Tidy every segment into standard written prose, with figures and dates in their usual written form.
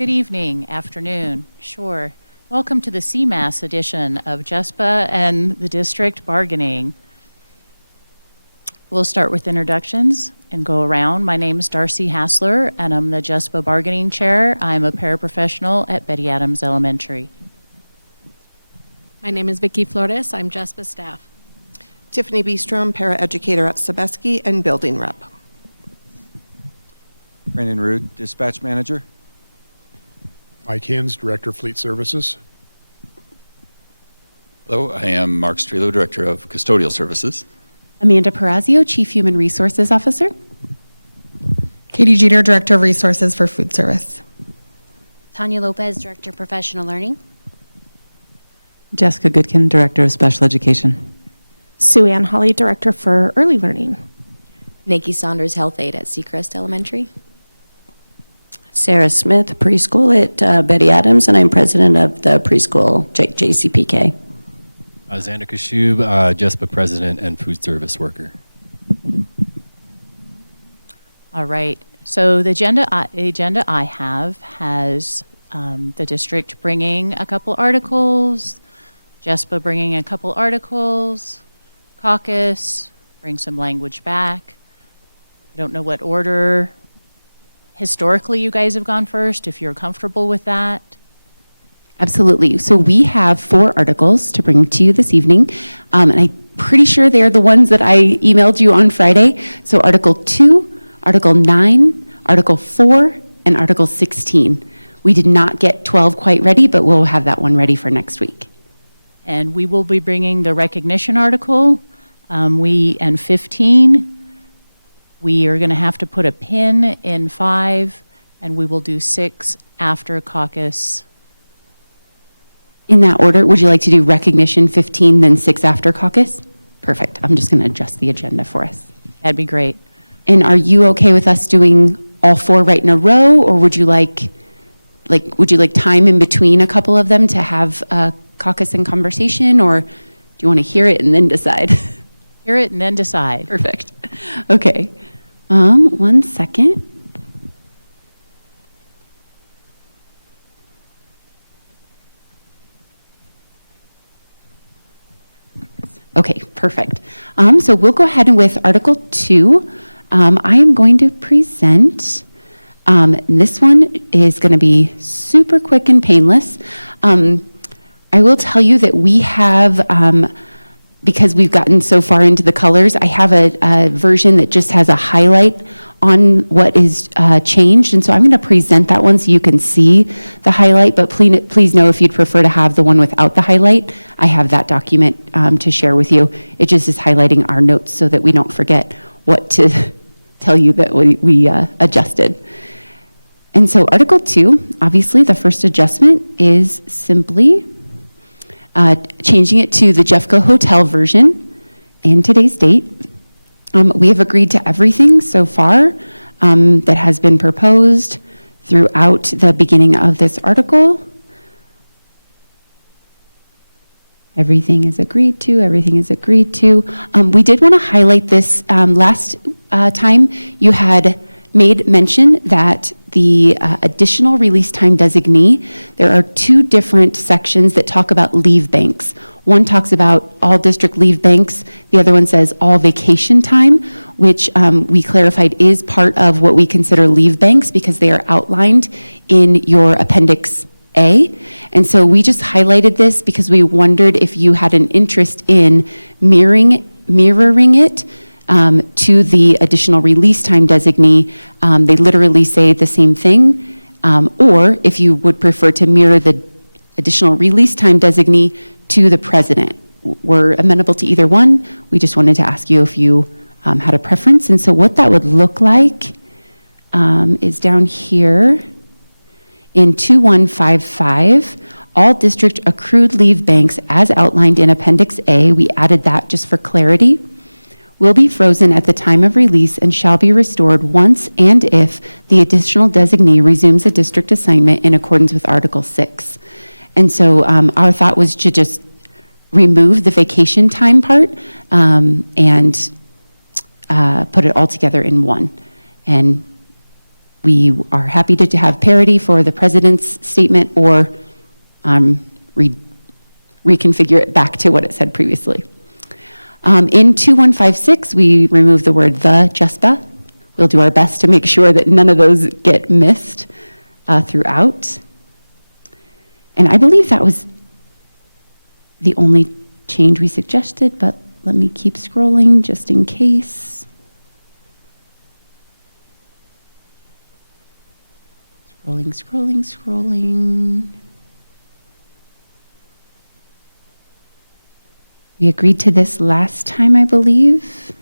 Good evening, afternoon, sure. Welcome to the CMAS edition of JESPA and the district bargaining. We'll start with introductions and go around. My name is Darcy Hassler, and I'm the JESPA bargaining chair. I'm a paraprofessional at Betty Adams Elementary. My name is Vicki Flores. I'm JESPA staff. Tiffany Beestrom, paraeducator at Sobeski and building rep. Brandon Rude, dispatch manager. Mike Hins, Director of Fleet Services. Hello, I am Mark Strelo, Director of Custodial Services. Amanda Perazio, Chief Human Resources Officer. Katie Jeter, Director of Resources for Food Service. Tanya Lopez, Director of Professional Learning. Jessica Goodkin, Director of Special Education. Sue Ann Holly, Director for Early Learning. Nikki Saunders, Health Aide at Seacrest Elementary. Sarah Smith, preschool at Betty Adams, and I'm president of the preschool JCPK. Xander Kashub, JESPA president and food service worker. All right, so the agenda I have has the district bringing a couple articles, JESPA bringing a couple articles, caucus, bring some language back. I don't know what order. Historically, you guys have gone first, if you're comfortable with that. Absolutely. So we have 4 articles to bring to you this evening, and I'm pretty sure they're the ones that I emailed you on Friday. So Article 2, Article 9, Article 4, and Article 16. We did not get 12 quite ready, but we'll have that one ready for next week. And we will be bringing the recognition article, and 15. We are going to have to put a pin in 5, and we will do 6 after caucus. In that order, would you like to do recognition 15, then 6 after caucus? Perfect. I'm just going to adjust the agenda for us. That'd be great. And are you okay with us doing all 4 right in a row, or would you like time in between a couple of them to have a caucus and conversation, or do you want to hear it and then decide? Hear it and then decide. Perfect. Okay. 1 second. Okay, perfect. So we'll go ahead and with Article 2, I am going to present. This one is going to be super quick and painless. I will tell you that we have, because we've gotten so far into the colors, I have a version that just has a highlight on what is changed, and so I'm going to present that one so you can see the highlight, but please know if you'd prefer to have the one without the highlight, I have that document to share with you. It just is highlighting our notes so that we don't forget what to tell you that we adjusted. And so Article 2, obviously the first adjustment is simply changing it to the Jeffco Hotel version and today's date. We have agreed to everything so far that has been proposed throughout the beginning of this article. Everything is agreed to, everything is agreed to. We did want to highlight this last time. You had made mention that the additional release time designee, there are 2 different sections that talk about leave banks. One talks about all district leave banks. The other one says all vacation time, which we clarified is part of what we consider leave banks because they are outlined in your Appendix A. And so we just highlighted this because we wondered if you had an interest in mirroring it to the additional release time designee. They literally say the same thing. Or if you would prefer to mirror the additional release time designee to the president. We're amenable to either one. We just wanted to ask you if you had a preference. And so what that would look like is down here in 2155, all district accrued leave banks as outlined in Appendix A, we added that just for clarity, will be frozen at the time of release and shall be restored once and if the additional designee resumes a district assignment in accordance with Article 6. And so our thought was to just remove the vacation time part and put it all together in one. And we are happy to have parity for the president's statement or reconfigure it back to what it said previously. In 2156, we remove the word the JESPA. We'll do our best to make sure that none of those get missed throughout. And I believe that was the only change we suggested, but let me keep scrolling just in case. Scrolling. We agreed to this last time, I believe.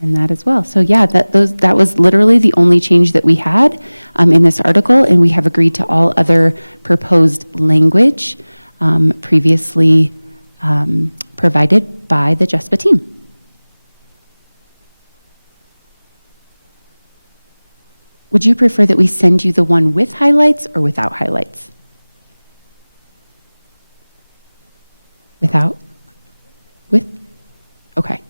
And that as well. So yeah, that was literally the only change that we had in this article, and we have agreed to all other proposed language previously provided by the JESPA team. Would you prefer that we send you the one with highlights or without highlights? Without? With? Okay.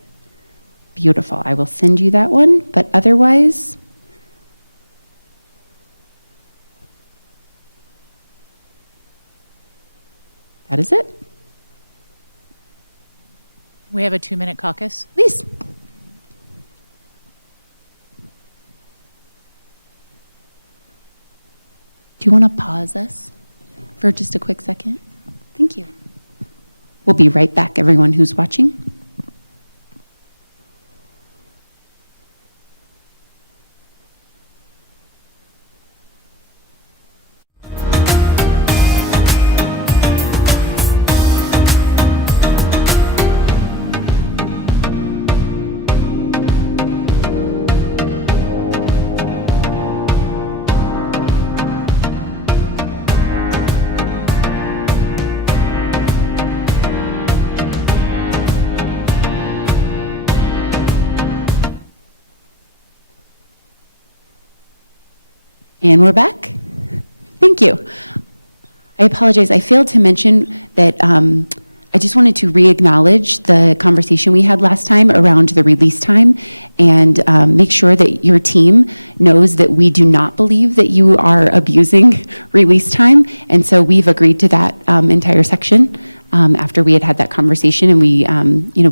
Beautiful. I will send you that one, but otherwise, that is it. We have a 2-minute caucus. Please. Do you want to pause us for just a quick second? Thank you. We'll be right back, everyone who's watching. And we're back. Thank you. I apologize. I failed to mention that I just wanted to re-acknowledge the conversation we had last time around the release time and make sure that your team knows that we do not believe that you are abusing release time. And so we've agreed to that entire section after we had that conversation, and we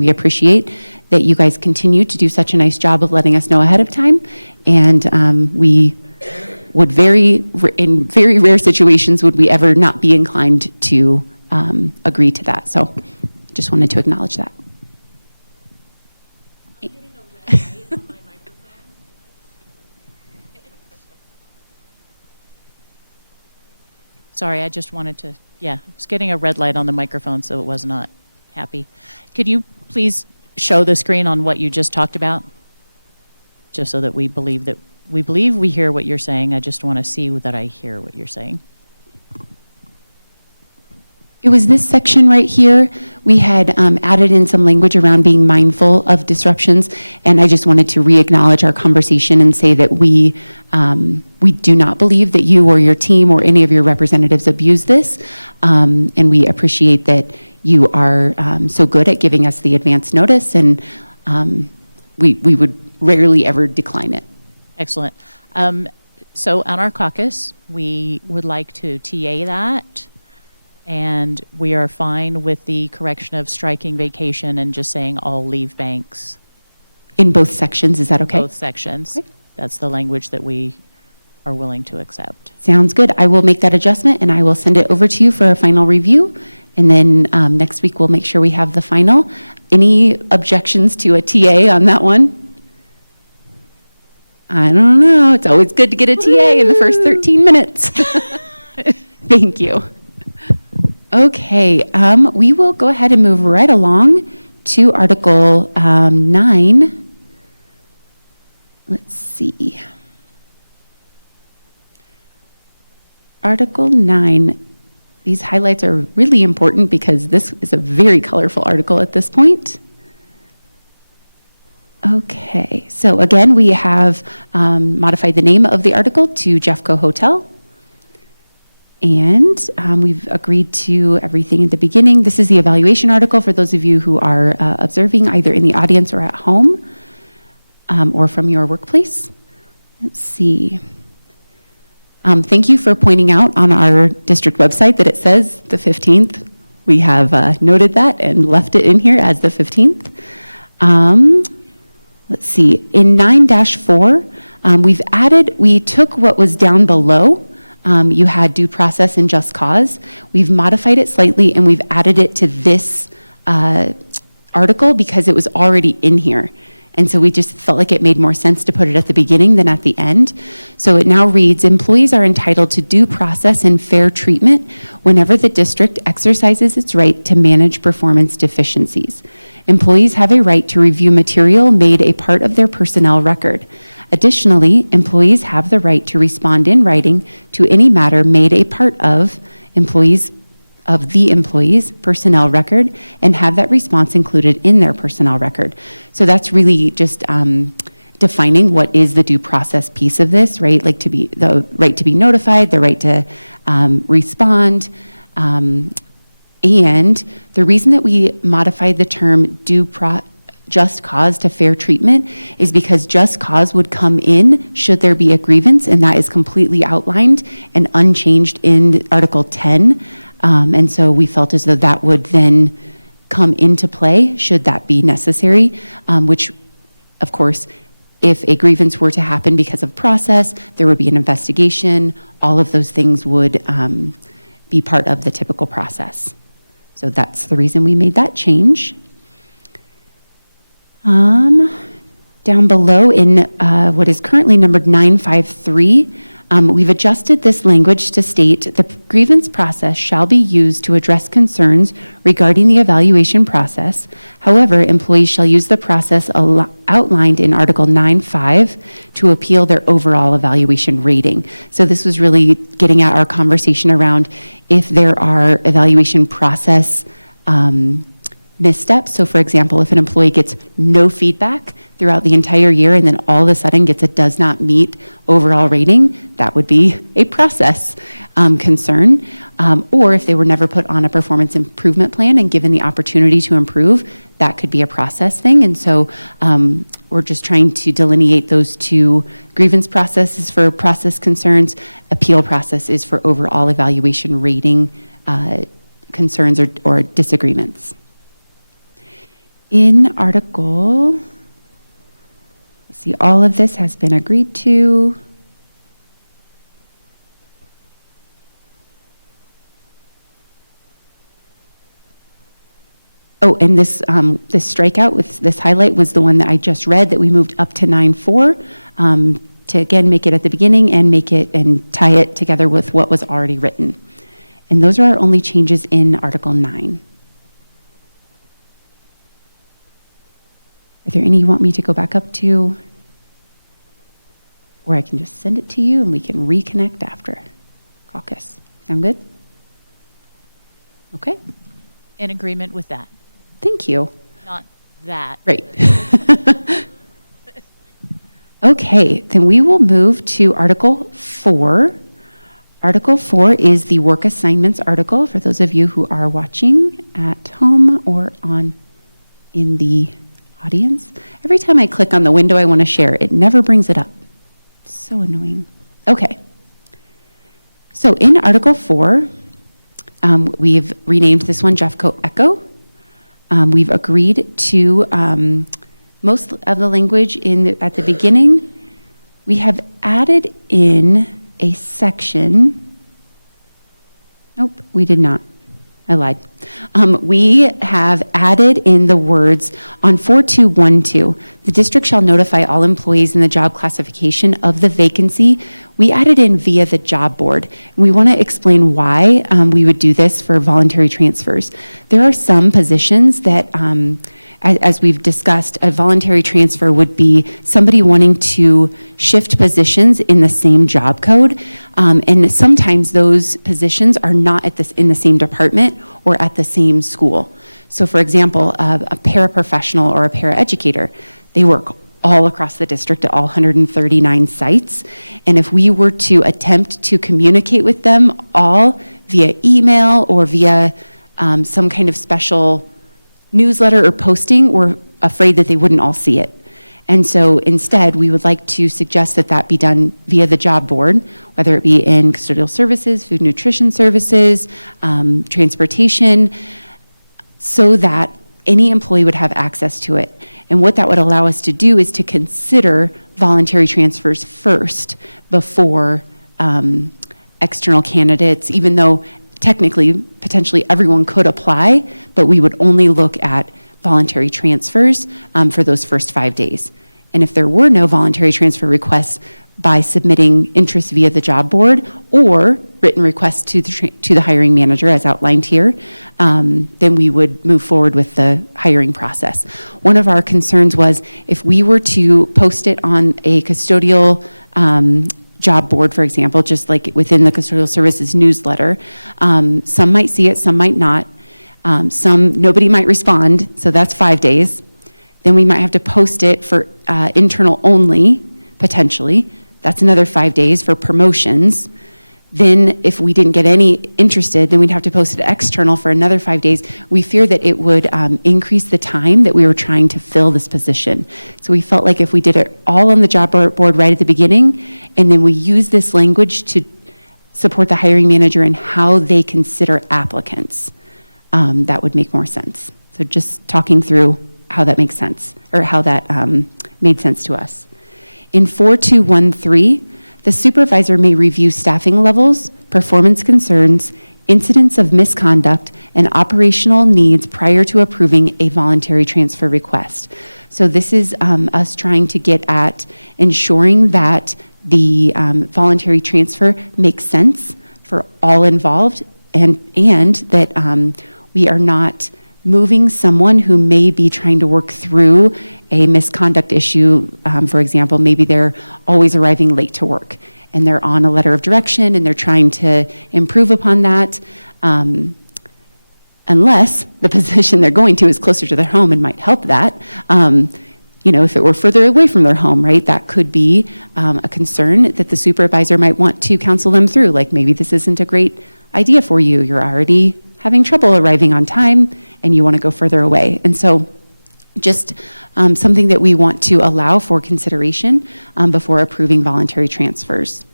appreciate that you guys continue to do such a nice job of letting us know ahead of time. And we would in very rare situations, would we ever not be inclined to agree to that. So just wanted to acknowledge that. I'm getting a red light on my microphone. Sorry, I just wanted to, I was getting a red light on the microphone, so it was not happy. Could you please show the screen on what you just talked about? Just so that we believe we hear what you're saying. I just want to see that I hear what you're saying. It was this section right here. We had added in some language around being mindful of disruptions, and I just wanted to re-acknowledge our conversation and say that we do not believe that you or your team or any of your representatives abuse this, and we appreciate that you are so good at giving us the advance notice, and we would rarely ever decline it. Excellent. So on our caucus, we would like to TA that, and we are fine with the correction of striking vacation and just saying all leave banks. In both sections, is that okay? Both sections. Okay. That's the language that we are willing to accept. Sounds good. I will make that adjustment, and I will send it over to you for a final review, and then next week we'll make sure we have the final. Any objections to a TA on that one? I don't know. It's always good to get a TA in the first 13 minutes. Thank you. Okay, we will go ahead and move right along to Article 9. Let's see. Article 9. These highlights are really important because this is a very colorful article at this point. Okay, so again, we have modified the name of the article to Jeffco Hotel. And we've agreed to everything at the beginning. This is the evaluation article for those of you who are observing either in the audience or at home or from your workplace. Let's see. Thank you for pointing out on our district website that it says the 15th. We have noted that and left it in here as the 15th. Let's see. In 9-4, we took what was down below. You had due process and just cause. We've modified it slightly and we've added it to this article because it was already in here. And so we just felt like it made more sense to put it at the beginning than at the end. So it now reads, employees are entitled to due process and fair treatment whenever the district exercises its right to manage performance deficiencies. Employees have a right to review material made a part of their personnel record. Additionally, employees have the right to respond in writing to any matter made a part of the employee's personnel record and have that response included in their personnel record. So that's really just defining what is the due process piece of this, right? Like the right to be notified, the right to respond. And the reason that we modified the term just cause to fair treatment is because just cause would come in should there be a grievance, and that is completely outlined and unchanged in Article 10. And so we felt as though that would then come into play should that be necessary, which, of course, if a grievance were to happen because of process, there would be an investigation. All of those things would be part of the typical process. So that's the reason we made that change. Down below in what is currently numbered 953, we've adjusted this language to state the grievance process shall be used to address concerns regarding the evaluation process. However, employees shall use the process outlined in Article 9.5 to appeal their overall evaluation rating. So this was really getting at our conversation around if there are evaluation process missteps. So for example, if an employee gets no feedback throughout the entire year and then all of a sudden gets a does not meet overall rating, that would be a process concern. Or if they were never put on a performance improvement plan and given the opportunity to improve, that could be a process thing. And so we're just trying to delineate those two. Grievance process is for process concerns, appeal process is for overall evaluation rating concerns or disagreements. In Article, let's see, all of this has been agreed to. Oh, and this strikeout with this highlight was the one that I just read that we moved up to 9.4 to again make it at the beginning and make it and tie it together with what was already written. And those are our only changes in Article 9. Are there any you want me to go back up to? Or I can just send it to you and we can reconnect after caucus. Sound good? Okay. In agreement with that. Thank you. Not that. Right. Okay, then we will move to Article 4. Article 4 is the work assignments article for those of you who are watching at home or in the audience. Every time I click on the window I want to share, it never brings it up. It's so annoying. Okay. So in Article 4, we've renamed this one Jeffco Echo. We've agreed to most of the language at the beginning. We have added in a section. Nope, we did not. I lied. We have added in the words on 4212, the district shall notify all employees in the job classification of the vacancy. We added in via the job board. We want to explain why we would do this for voluntary transfers. There are some positions that, as we've discussed, a voluntary transfer would be somebody wanting to shift positions in the same job code. And sometimes those positions are not in the same department or at the same school. So for example, a paraprofessional or a paraeducator, they work all across the district at all 139 sites. And if we were to attempt to communicate with them all via email or via some kind of special newsletter or posting, we're afraid that they wouldn't all see it. And so instead, we would like to suggest that that be done via the job board, whether it be in custodial services, food nutrition services, transportation, so that any employee would have access to it. And what that would allow us to do is to consider voluntary transfers first before external candidates, even though technically, potentially everyone could apply, but we would only look at voluntary transfers for those first 5 days. And if there were no voluntary transfer requests by submitting interest via the job board or written requests to the hiring manager as outlined here, then we would move forward with the hiring process. One of our concerns was if we were to post it on a custodial job board, for example, just like within the custodial services newsletter, some might see it, some might not. Nobody might respond, so that's 5 days. Then we might have to post it for internal only, potentially. That's another 5 days for promotions. Then if we didn't get any interested, then we'd have to post it external for another 5 days. We fear that it would increase the time that we were trying to fill this position. So we felt like if we did it all on the job board right at the beginning, and then we use this language to support the hiring manager in how they consider applicants, that would make more sense. So just talking through how that makes sense, or how that made sense to us. In 4213, the supervisor may review staffing levels, performance concerns, incidents of misconduct, and operational needs prior to approving a voluntary transfer request. So this is us trying to get at ensuring that the voluntary transfer makes sense for all involved, and that we are not moving someone who may be trying to work through a misconduct issue. For example, maybe they're always arriving late to work and they're on a letter of direction and they're trying to improve upon that, unless the position they're going to is closer to their home and might help that. If it were further away from their home, right, that could be a concern that the supervisor might want to counsel them through. Like, maybe this isn't a great idea for you. You're already having trouble arriving on time and you want to go further away. And so just something that we want to allow for consideration before approving voluntary transfers.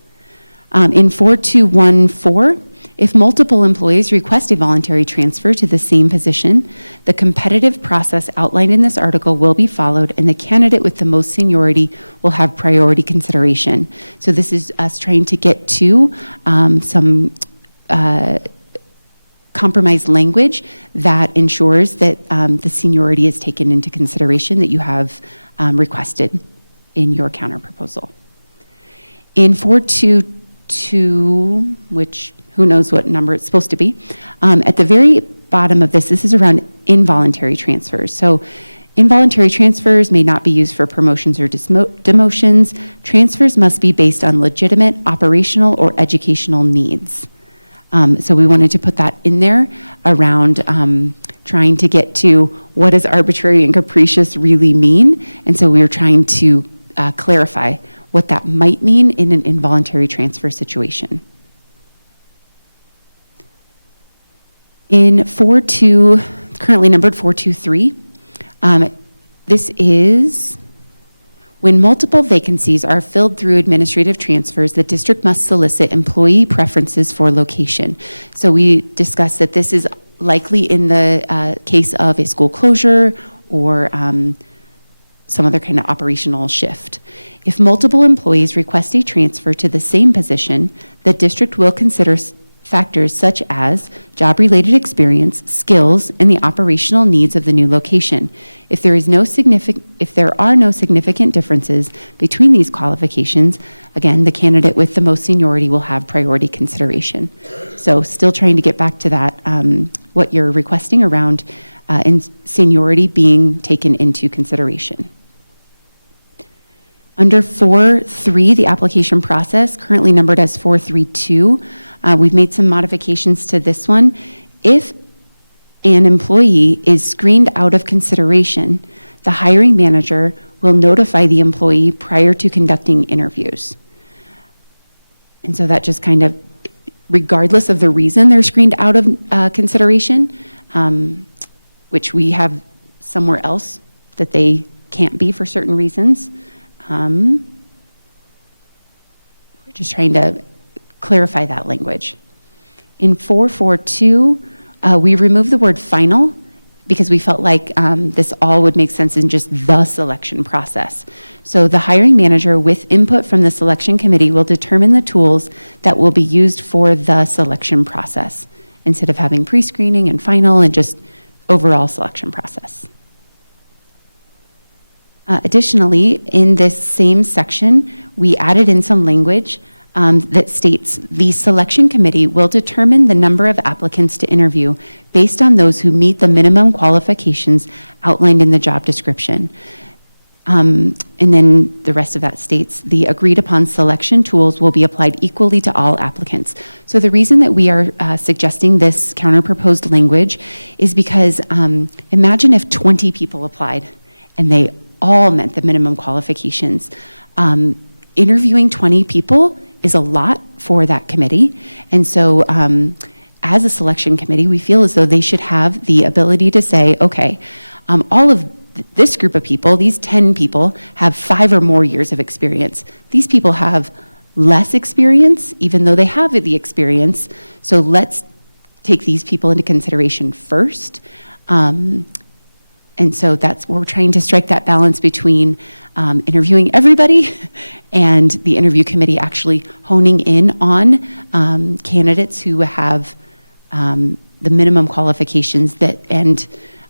In 4214, if multiple employees request a voluntary transfer to the same position, the competitive process outlined in this article will be followed and the candidate with the most seniority will have priority consideration. So this is us trying to get to some compromise language that ensures that the seniority is taken into consideration that you have requested in your counter proposal. In 422, which who knows what number it's supposed to be, at the very bottom of this is around involuntary transfers. So involuntary transfers may not be used for promotions or demotions. Transfers must be based on legitimate operational or educational needs. So we wanted to put that in there around trying to get to what does arbitrary and capricious really mean. And so we were trying to clarify what that might mean in an involuntary transfer situation. In currently numbered 423, this is when multiple vacancies are filled through administrative transfers, the district must solicit employee preferences for location. So we discussed that this is likely in the case of a school closure or some other kind of operational shift. If multiple employees request a transfer to the same position, the district will consider factors such as job-related experience, skills, and the operational needs of the new location. If there are no significant differences between these qualifications, again, the candidate with the most seniority will have priority consideration. So still trying to get back to that, what you're requesting around seniority being taken into consideration. Under 4.3, the application process, currently numbered as 4.3.2, we've made some modifications to this one. If an employee is screened out of consideration, the hiring manager will notify the employee prior to conducting interviews. And so that just kind of, regardless of the reason they're screened out of consideration, which we have somewhere else that they can't be for certain reasons. We're just trying to clarify that language. In 442, we removed the word final because we felt like this all would make sense in just the selection process. So the hiring manager, with input from the selection committee, will determine the tools that will be used for the selection process, instead of having pre-screening and final and just overall selection process. Additionally, in this same section, we added in some language that states the selection committee will determine the number of applicants to interview based on those who meet the minimum qualifications outlined in the job description. And then the rest of that states the agreed upon selection tools will be applied equally to all applicants. So the reason that we are suggesting this counter-proposed language is because imagine if 20 people applied and they all met the minimum qualifications. Interviewing 20 people is a lot for that committee. And so as a selection committee, we feel as though they should have the ability to say, okay, all of this group of people, these 10 people, have 5 or more years of experience. These people have less experience, even though they have the experience. So let's take these people into consideration first. And so that's where we're trying to strike that balance between interviewing everybody and the interview committee actually honing in on candidates who have the minimum qualifications that and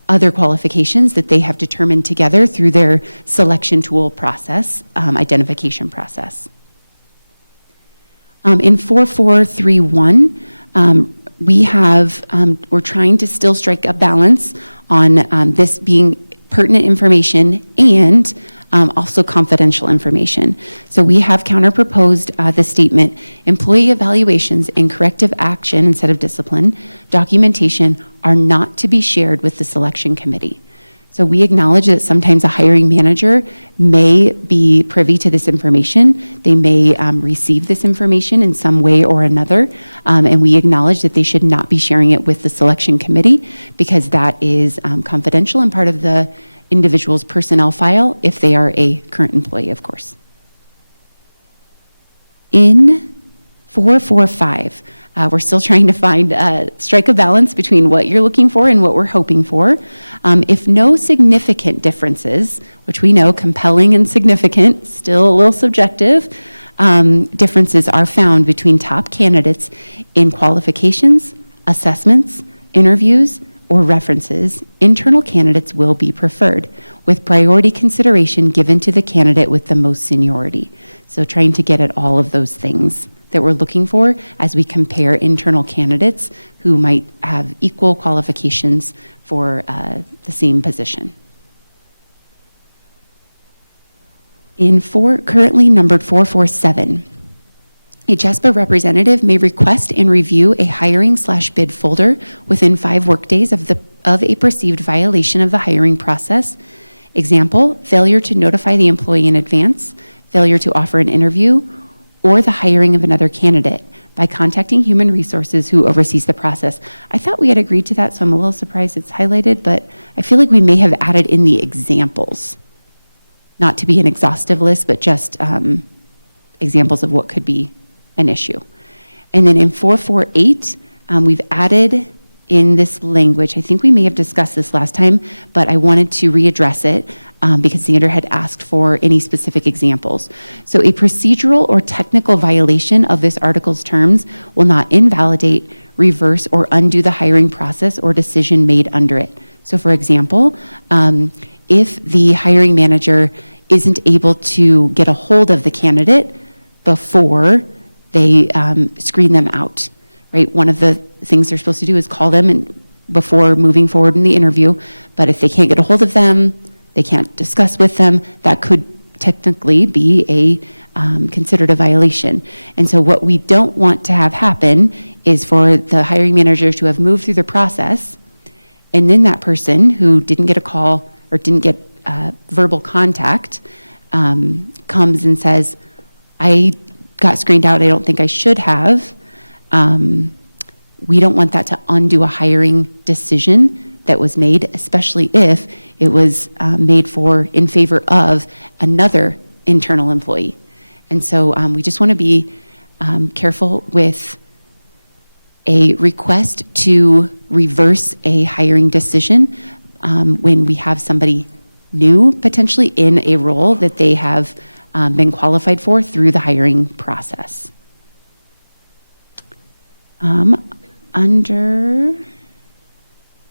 other qualifications that they have determined together through their selection tool process, identification process. In 4431, we're trying to still strike a balance on this being pertinent information and also confidential information. So we have counter-proposed the statement, employee evaluations and corrective action instead of discipline, documentation are not to be shared with the selection committee. So we acknowledge that sometimes a hiring manager may be privy to this information. They may receive this information in some way or another, and we acknowledge that they should not be sharing it with the selection committee because that is confidential and part of the individual's personnel file if they are a current employee, of course. In 445, we're still trying to strike a balance between what you're looking for and what we're hoping for. If no significant differences, which we know compelling and significant, still a little subjective, differences are found between top candidates in qualifications, assessments, interviews, or references, internal candidates will be preferred, with priority consideration given to the candidate with the most seniority. So trying to get at all of those things that we're looking for as we compare internal candidates who might have equal qualifications for the same position. In currently numbered 447, a JESPA representative may request and review a hiring/bid folder within 5 workdays of a perceived violation of the hiring process. Example, failure to notify the employee in advance, failure to offer an interview, or the hiring of another candidate by contacting Human Resources who oversees the process. I thought we had agreed to that, so I'm a little surprised it's highlighted, but I feel like we may have added in the examples. Not to be an exhaustive list, but just examples of what could be an issue. And then in 448, we've added in this language, I think we may have discussed this last time, but I wanted to readdress it because Xander had asked for any specific examples. So a procedural or technical violation of this article's terms will not invalidate, reverse, or undo the hiring process or decision made under it. So for example, if the hiring manager isn't able to get a hold of the candidate before they screen them out, right? One of the things they're supposed to do is call them before moving forward in the interview, but if they can't get a hold of them, they can't discuss with them, that could technically be considered a violation. And so what we don't want to have happen is for the hiring manager to have moved through the process, and then that person who didn't get a call or didn't get verbal contact comes and says, I got screened out, I don't think I should have, we don't want that to undo a hiring decision that was made, especially if it was made in favor of another internal employee. And so we just want to be careful with a request to reverse a hiring decision when we have somebody new potentially in a role that they have been qualified for through the hiring process. Under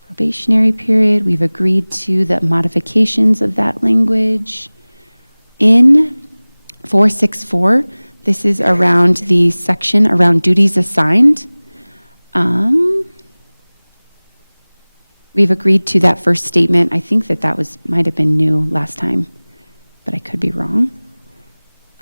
probationary period, we've agreed to the modifications of that language. In 464, this is around the section around duties assigned. We've agreed to that first statement. I think that might have been new last time, but I could be wrong.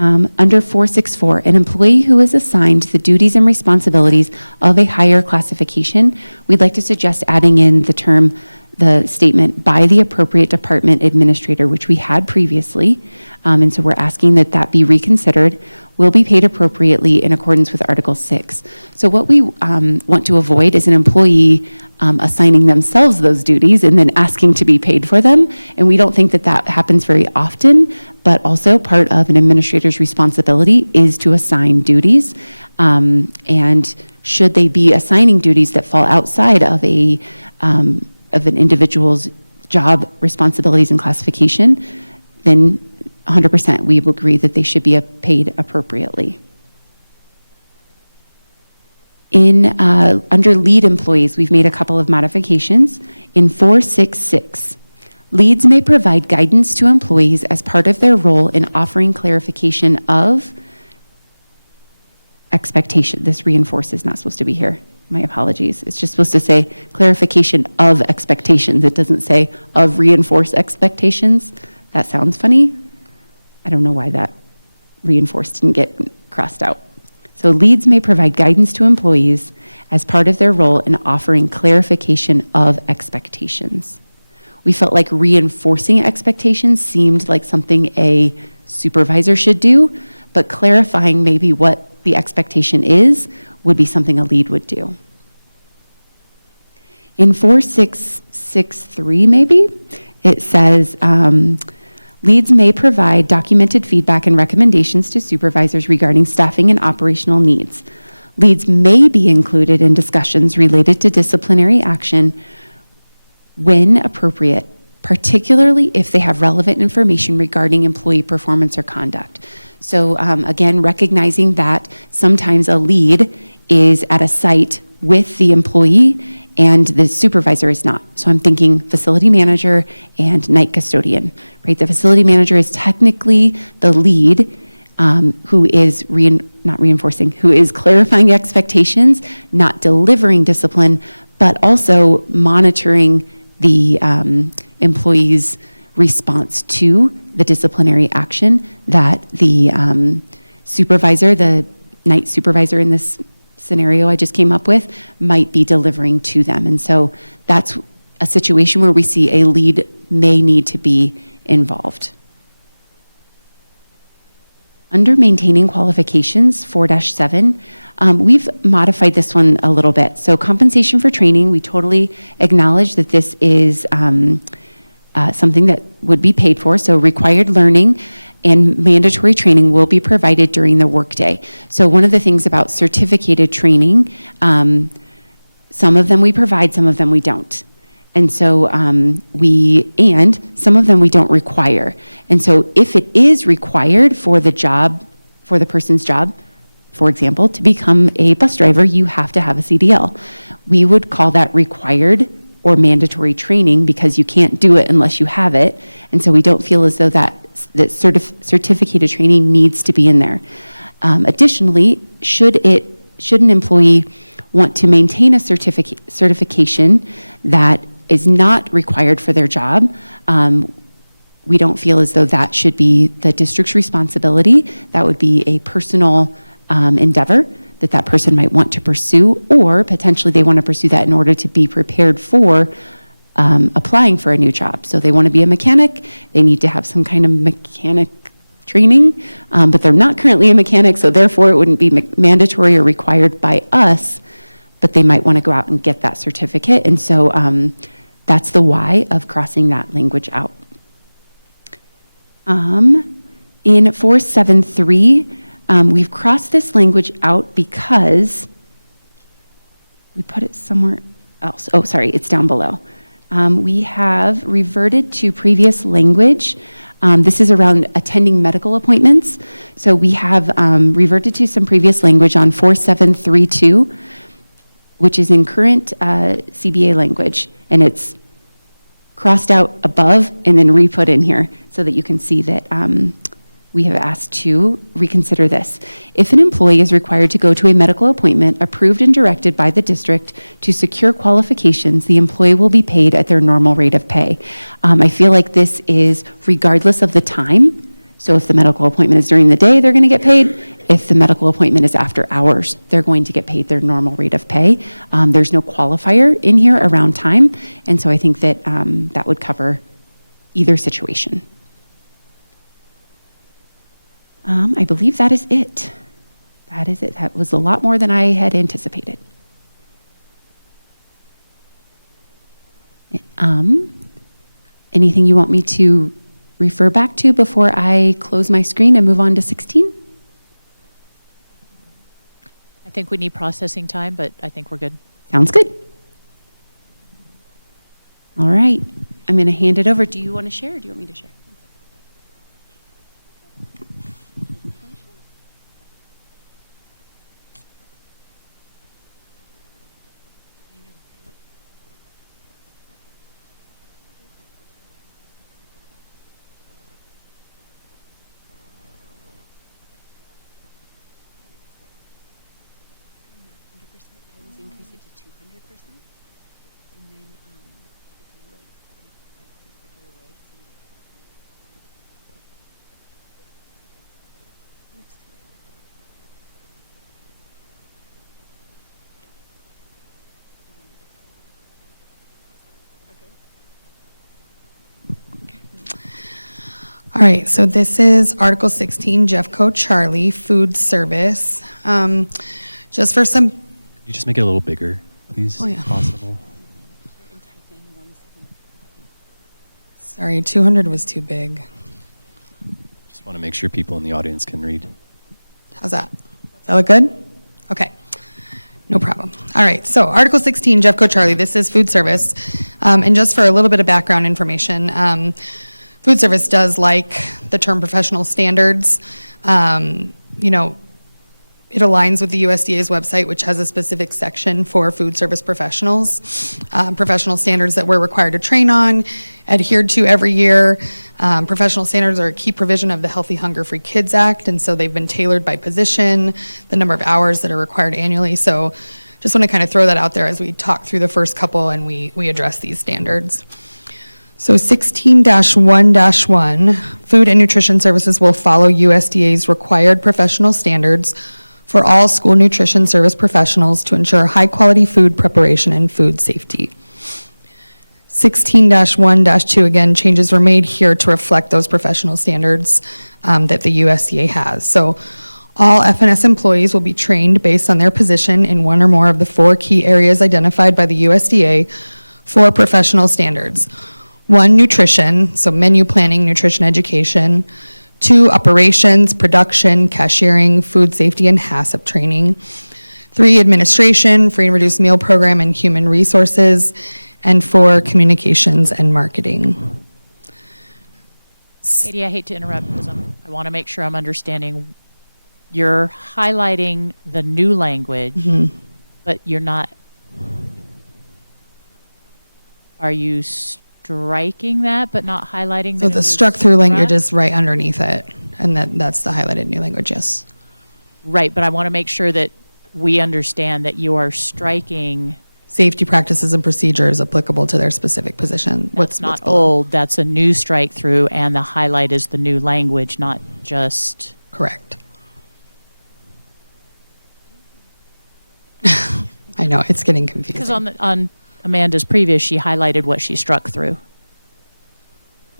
Under 464, an employee who is assigned the duties and responsibilities of a higher classification, we'd like to suggest adding in the statement by the appropriate department administrator, which we had previously. And so we're asking that be reconsidered, will be paid appropriately in accordance with Article 6. So what we want to avoid is an employee assigning themselves those duties and then asking to be paid for them. And we don't think that happens very often, but also part of an administrator's responsibility is to assign duties. And should they be assigning duties that fall outside of an individual's job responsibilities and classification, then 100% we will agree that they should be paid appropriately. Under lead employees, we've made a couple of modifications. In 466, leads may provide guidance to employees as part of their role in offering clarification of expectation. This reinforces not supposed to be here. My apologies. It's just supposed to say clarification of expectations. It doesn't say of reinforce expectations. That sounds funny. I don't know why that reinforced didn't get crossed out. So leads may provide guidance to employees as part of their role in offering clarification of expectations. We felt like reinforcing expectations seemed like something a supervisor should do, but clarifying maybe what the expectation is would be something a lead would do. In 4663 maybe, it says, leads may provide documented feedback and recommendations to supervisors regarding staffing and operational needs. Leads may be included in discussions related to disciplinary action when appropriate, particularly if they have relevant information regarding employee performance or conduct. So again, recognizing that sometimes a lead is at a site with the employee and the supervisor is not. So I'm thinking facility manager and night custodian, right? The facility manager is technically the lead who is who is clarifying expectations, not delivering discipline, but also monitoring the employee's response to the disciplinary action that the supervisor, the night supervisor in this scenario I just came up with, might be delivering to them. And so that's a situation where we see a lead may need to be involved. Under maintaining qualifications, 4-7, we've modified this one a little bit. So compensation for training, we totally acknowledge that this is something that would be paid for. So required learning and mandatory training will be provided during the workday. So one of the things about certificated training, some of them we provide, some of them we don't. And so some of them we don't require. And so if it is required for the job, for the person's job, for example, to become a bus driver, you have to have a CDL. We would call that required or mandatory training because you can't do it unless you have it. And so we don't feel as though that certificated training needs to be in there. Additionally, should an employee want to maintain a certification that is not required for their job, we don't feel as though that should be the district's responsibility. That would be a personal endeavor that person might want to pursue, or potentially they want to pursue that in order to be prepared for applying for a new job. So they want to be a mechanic, they need to have some kind of mechanic training, but they're not currently a mechanic, so therefore it wouldn't be mandatory or required by us, but they might want to go out and get that certificate. And so that's the why of crossing that language out. In 473, we've crossed this language out because we put it somewhere else. Oh, sorry, it's down below. We have reverted to previous language. This is around attending medical appointments. So we have reverted to some previous language on 4732, which is in current CBA language, and it's crossed out above and then re-put in here so that you can see that we have asked to reconsider this. If an employee is required to go to a medical appointment approved and directed by the district to secure qualifications, the employee will be paid at their normal rate of pay. I feel like this is regardless of the time. So if the medical appointment is during the day, they're going to get paid. If the medical appointment is after hours, they're going to get paid their normal rate of pay. There's no qualifier in here around time, and so I think that that would cover either situation. I believe that is it. That is it. That was a lot more than I had anticipated. Anything you want me to refer back to before I close my screen and move on to 16? I think we need processing time, but I think we're good. Sounds good. All right. I'm going to hand it over. Do you want to share or do you want me to share? Increase it to 200%, and then if you like go away, so you All right, so this is Article 16, Jeffco Charlie, food service. Just for some, Could you just make it a little bigger, please, Oh, yeah. if possible? sorry, 200 was too big. Just want to make sure people in the audience can read. How's that? Does that look good? Okay, no problem. All right, so Article 16, Jeffco Charlie, this is food service. And just for a little bit of background information, food service does like the term professional standards. You know, it aligns with the USDA's website, which has a specific section for food service professionals. Professional standards that we're required to train on, adhered to every year. Professional standards are a key provision of the Healthy Hunger Free Kids Act, and so they've been tailored by position, the number of hours that are required annually. So just want to kind of throw that out there as we talk through the first couple and we address these standards. So 16-1-1, food and nutrition services will follow USDA's required professional standards for all school nutrition service professionals to ensure high-quality food preparation and food safety. 16-1-2, again, changes were made here to reflect those professional standards that the USDA has. So all FNS employees will be trained based on their position in one or more of the 4 key areas identified by the USDA for professional standards. 1, nutrition, so menu planning, nutrition education. 2, operations, production, cashiering, food safety, and HACCP training. 3, administration, free and reduced meal program, and human resources. And 4, communications and marketing. Katie, I hate to interrupt because I want to make sure I'm understanding. You're highlighting the new language, but you're not. Are you striking that, but not highlighting? So the struck through language is right underneath it, and that's the highlighted new language, yes. Right, but I want to make sure that we understand that you are striking. Safety practices and procedures applicable to their specific position. What's not old, that's a new strike through, and the highlight is the new language, not just. Correct. I know, it's getting confusing. Because on Amanda's previous, she highlighted what she struck through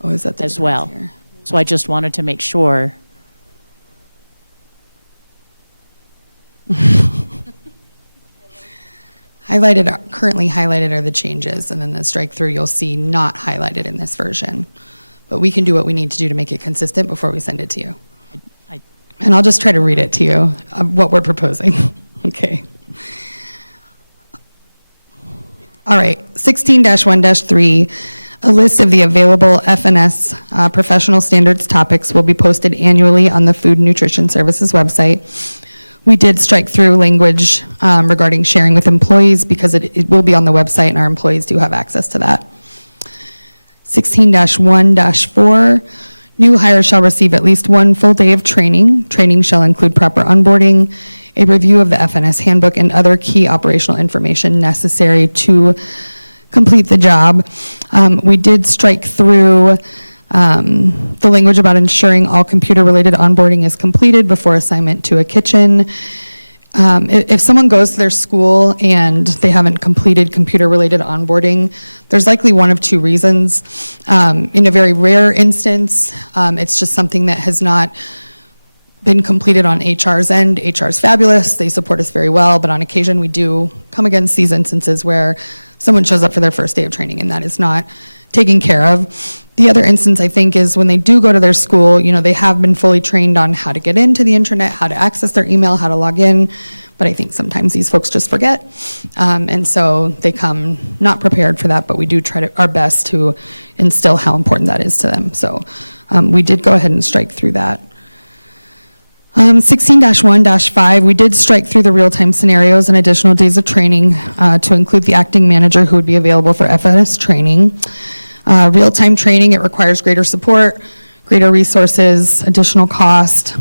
Oh, is that the as difference well. here? So I just wanted to make sure. Currently highlighted are the changes, and then the strike through you'll see not highlighted in this version. But we can do what we need to do to make it consistent before we send it to you. I- And I'll just try to read it to you, what we're proposing. Okay. All right, 16-1-3, a list of the available FNS professional standards topics will be posted annually on the Food and Nutrition Services website. We did strike through language regarding sharing with employees because it will be on the website and our employees do have access to that. 16-1-4, new hires shall receive at least one full day of training. Training shall include proper onboarding, a review of the FNS handbook, and other key operational information necessary to complete the job. We did strike through the language about ensuring all computer-related onboarding is completed before assignment to a kitchen. If someone goes to their school and they haven't completed computer-related onboarding, there's likely one of two reasons. In a very rare instance, it's just something that has not been completed on HR's end. HR's fabulous, they support us very well, but on occasion we do come against these instances where someone shows up for their first day of training and that is not taken care of. The other instance, I think, is when they do go to their school, they have been fully trained on how to get into the internet, how to access their email, how to log in, but I think sometimes these folks just forget, and so they come not prepared for that, but we do try our best to instill how important that is to them. So we did go ahead and strike through that. 16-1-5, we did strike through the real-time scenarios and additional days of training to include the acting manager who would be available for FNS training. Real-time training, it requires greater support, greater resources, additional cost.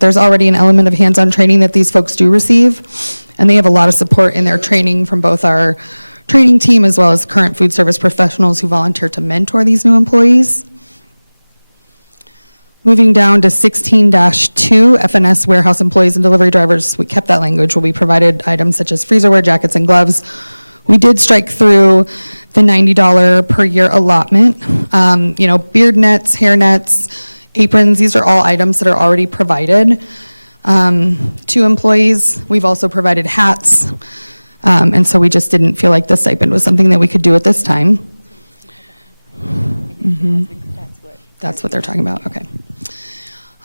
There's already an element of hands-on training that these folks do receive, and they have a lot of support in their training from both our training team as well as current food service professionals who volunteer to mentor these new employees. Moving down to 16-2, FNS warehouse employees and delivery drivers, we kept that language, will be provided items such as freezerware, jackets, and gloves. We did strike through the $90 per year allotment. Beard nets, hair nets, aprons, these are all items that are already provided to employees. We've also provided hats, and so we just didn't feel like the stipend was something that we could do at this time. That's what they're talking about, okay.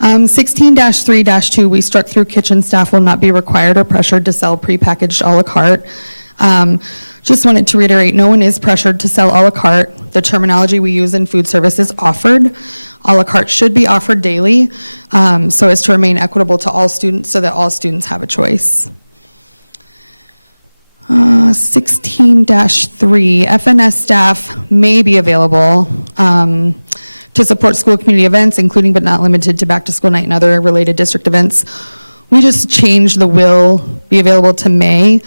16-3-2, we struck through kitchen staff will not be required or pressured to sell prepackaged a la carte. Just wanted to reiterate, no one is pressured to sell a la carte. The terminology we use in food service is offered. A la carte should be offered daily so as to remain equitable to all students so that all students have a choice. 16-3, FNS staff may be available to support school community events, including but not limited to back to school night and other related district events. We just changed the will be available to may,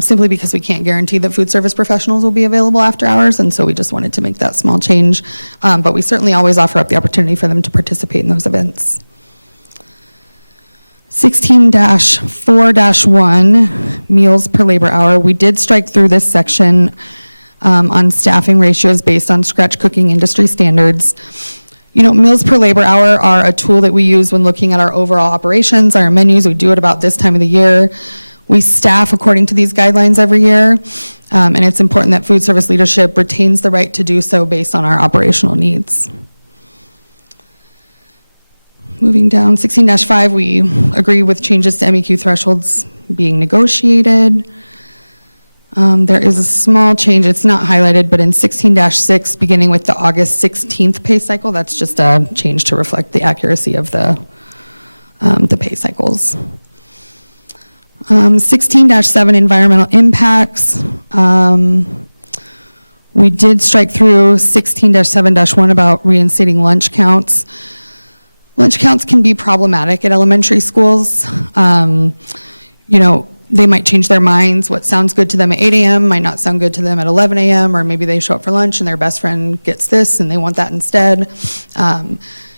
simply because we can't guarantee that food service professionals will be available after hours, and so we just wanted to make that small change. But we certainly always offer up the opportunity for them to participate in those events. 16-4-1, meals per labor hour. We did strike through this section on staffing ratios based on scratch cooking industry standards. Meals per labor hour are a tool that we use when looking at our overall operations, our menus. We do it about this time of the year. We staff according to these guidelines every year, and it's important that food service leadership retains the right to do so based on our operational needs. Moving down, 16-5, we agree with changes to MEQ thresholds being negotiated. There is a small change, it's not highlighted, but in 16-6, beginning with the August 16th pay cycle, that's just a change to reflect the accuracy of the pay cycles. 16-7, environmental impacts. We did strike through 16-7-1 about reinstating lunch counts. Lunch counts can be problematic at elementary schools. They might change their minds. What sounds good to them at 8 a.m. might not sound good to them at 11 a.m., or maybe they show up for lunch and their best friend gets this and they want that instead.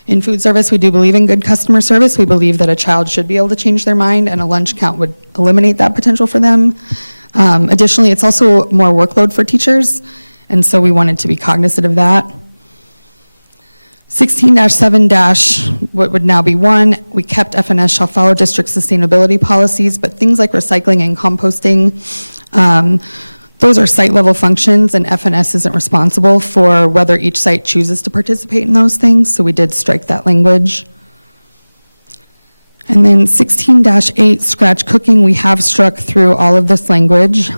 In food service, we do believe in good customer service. We believe that a child should be able to change their mind, and a lunch count would eliminate that potential for them. Additionally, it's also more workload for teachers, and so we wanted to be cognizant of that. 16-7- what would now be 1, we kept FNS shall follow district sustainability policies, but things like recycling and composting, those are site-level functions, and FNS isn't responsible for whether each site chooses to participate in those things, so we did strike that language. And then 16-8, scratch cooking, we have struck through all of this language.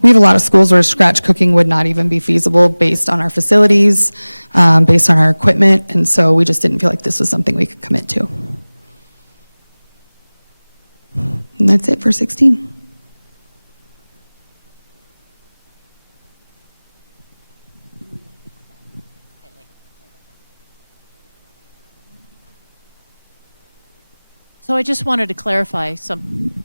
We have a lot of schools where scratch cooking would not even be feasible based on our facilities, based on our equipment, and so we just didn't feel like this was something we could commit to. And that's it for 16. So I just wanted to clarify something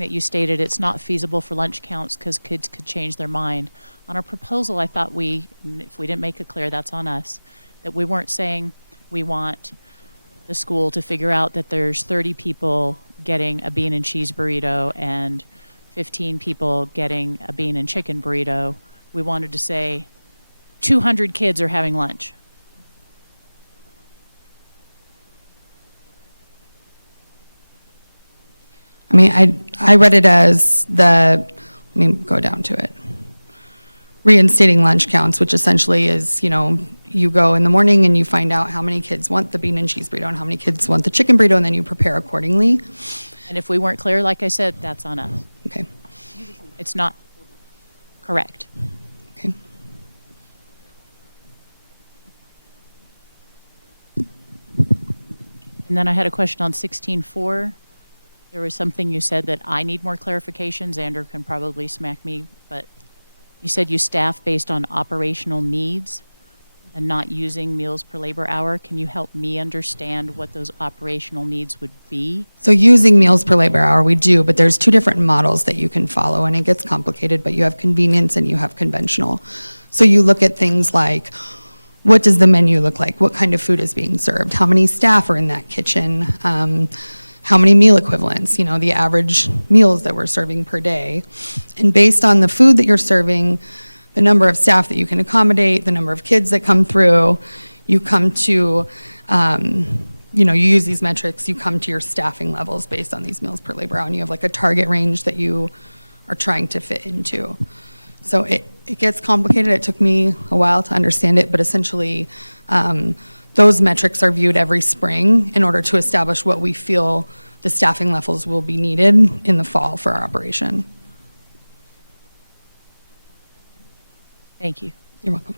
that you stated. It's not feasible for lunch counts because kids could change their mind. On our proposal, I thought if we didn't make it clear, that's on us, that we weren't saying we want the school to figure out that there's 30 people getting a bean and cheese burrito and 15 people getting a bean and chicken burrito. We wanted to say 200 kids are having lunch. I mean, I read it as let me go down to it. Reinstating lunch counts, which essentially is, you go in the morning and you find out how many kids want the bean and cheese burrito and how many kids want the chicken burrito, and then you prepare accordingly. And if we weren't clear, like I said, that's on us. Okay. It's not correct. Okay. And then I had a question on 16.4. There was something you said that I need more clarification. Xander can probably smack me, but you said you staff based on operational needs and not using meals per labor hour. Can you help me understand what those operational needs would be? So using meals per labor hour, we do, but there's 2 different models that you can follow, and it gets complicated, but you have convenience and you have conventional. So you look at things like, what does the menu look like? What kind of food is being served? How many staff are in that kitchen? How many meal equivalents, the average meals that we're serving per day. And based on the food that you're serving, the number of staff that you can accommodate, the number of kids that come through, you come to, you use these metrics, you come to your staffing levels based on these meals per labor hour, and you have like a target range that you are trying to fit into. So it gets complicated. It took me a while to understand it, but essentially, those metrics are viewed every spring in order to establish what we feel the staffing levels will be needed in the fall for our operation. Thank you. You're welcome.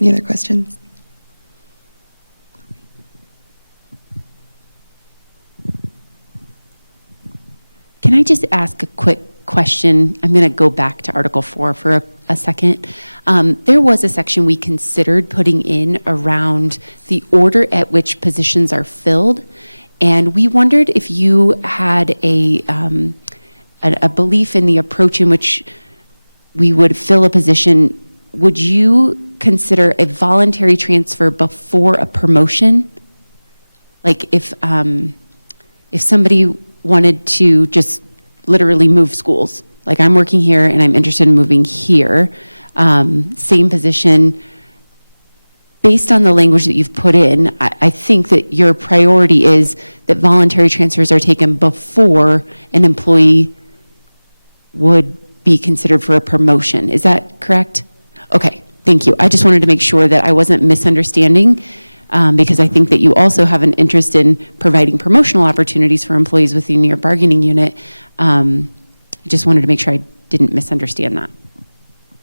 Any other questions? Can I just ask a quick question? I'm going to go back to Article 4 for a second. There was a section we considered putting in around the order at which positions are filled, and we wondered if you had a belief in the approach in which we would fill a position. Would you consider a voluntary transfer before a promotion? Like if somebody wanted to just literally move schools, like I'm working here and I'm interested in moving here, same position, based on the language that you've put in, I think that your priority is that voluntary transfers are taken before an employee would be considered for a promotion. Is that correct? Okay, thank you. I just wanted to make sure that I wasn't misunderstanding, because I think that you also have an interest in providing promotional opportunities for employees within your bargaining unit. I just wanted to make sure I didn't misunderstand that.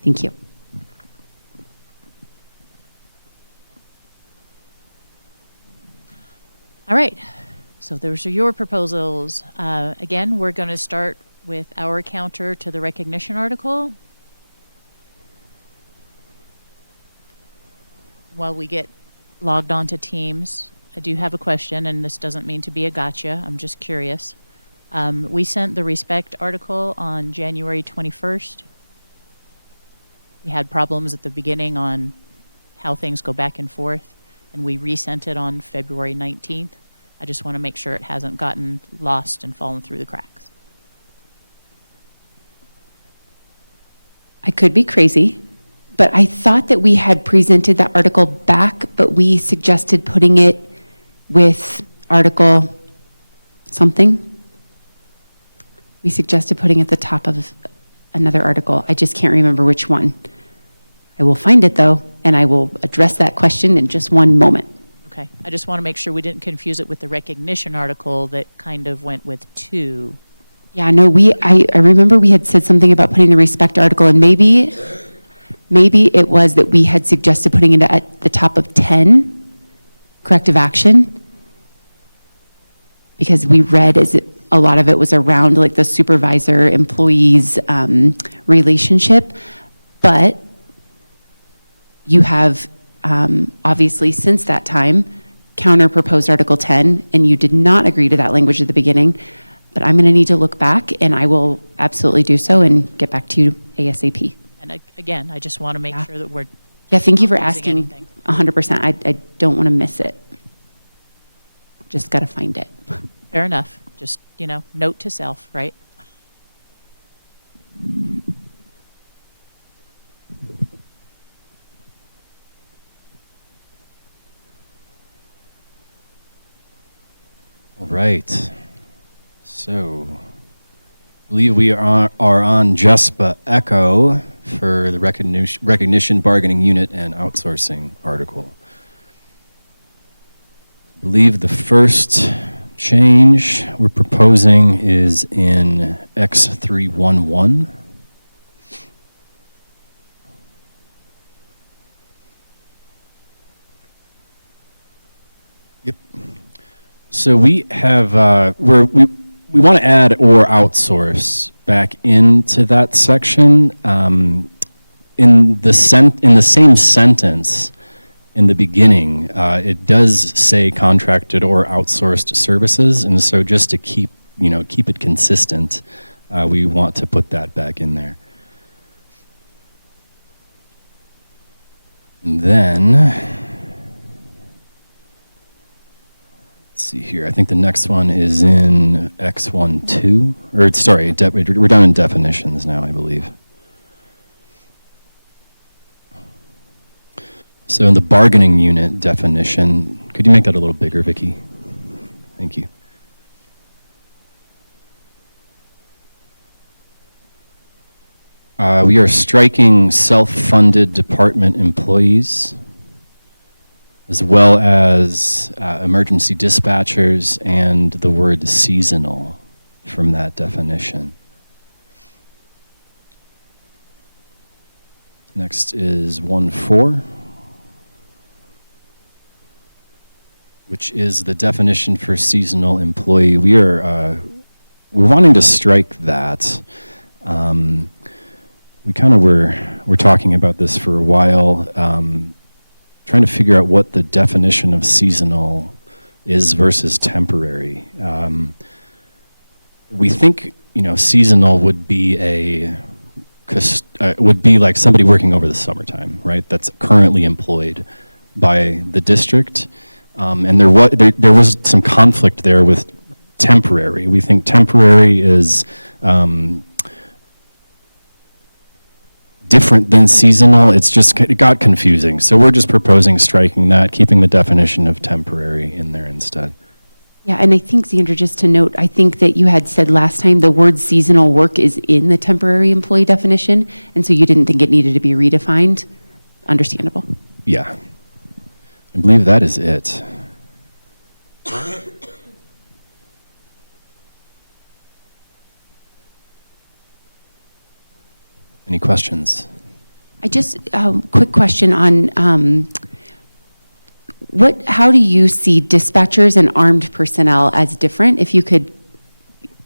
Thank you. All right, so those are your proposals. Again, we're going to start with our counter to the recognition article. While we get logged onto Teams, I do have a question, and this doesn't mean to be a gotcha. I'm just curious. We sent the respect article on January 21st. We had problems at the beginning on how things go back and forth, and we resent it on February 19th. I just want to make sure it hasn't gotten lost and fallen through the cracks. I could be crazy, but I thought that we had presented that article back, but we suggested putting it with article something. We suggested putting it at the top of another article. I just can't remember which one. I will find it though, and I will address that question in just one moment. Okay, I just want to make sure we didn't confuse it with the recognition article that kind of went with 2. Yeah, no, I remember we had said something about putting the respect article, and maybe it was that we had suggested putting it at the top of 10, corrective action, because we read a lot of it was around like the supervisor employees relationship, but you have obviously since that time counter proposed Article 10, and you did not agree to that language at the beginning. But I'm going to need to look back, and I will absolutely do so and get back to you ASAP. And again, I just want to make sure that we're Yeah, thank you for not losing asking. anything. 100%. I don't want to miss it. Just got to find it. Fair enough. Just, note to self, right? All right. So, I believe we are on JESPA Echo for the recognition bargaining unit and outsourcing article. I believe the first change we're proposing is in X311. Yep. So we have, we want to add or outsource back into that section. In the same sentence in the beginning, it does say contracted or outsourced services, and so just to keep it consistent, we want to put that back in there. And then, let's see here. I think the next one is in X12, or sorry, we're down in definitions now, I believe. So in the bargaining unit definition, could you make that a little bigger, Vicki? Thank you. We are striking self-funded department employees, as well as emergency dispatchers and the word seasonal from that definition. Next is 1.4, which is the definition for seasonal employee. We're wanting to strike that. We kind of were talking about this for a while, trying to figure out what the definition of seasonal is versus temporary. We think, seasonal would be would be like somebody working over the summertime, right? That's currently employed by the district. And there was some conflict there with temporary. We think temporary is different than seasonal. It got confusing. So we're just proposing striking that, keeping the definition of temporary in there instead. Yeah, and I think, Xander, just to note, I think that you had said last time the word seasonal work is in the temporary employee definition, and so you didn't think it needed to be redefined. Understandable. Yeah. I believe that is it. Any questions? I just, quick question on how do you see dispatchers and armed personnel as different? If you could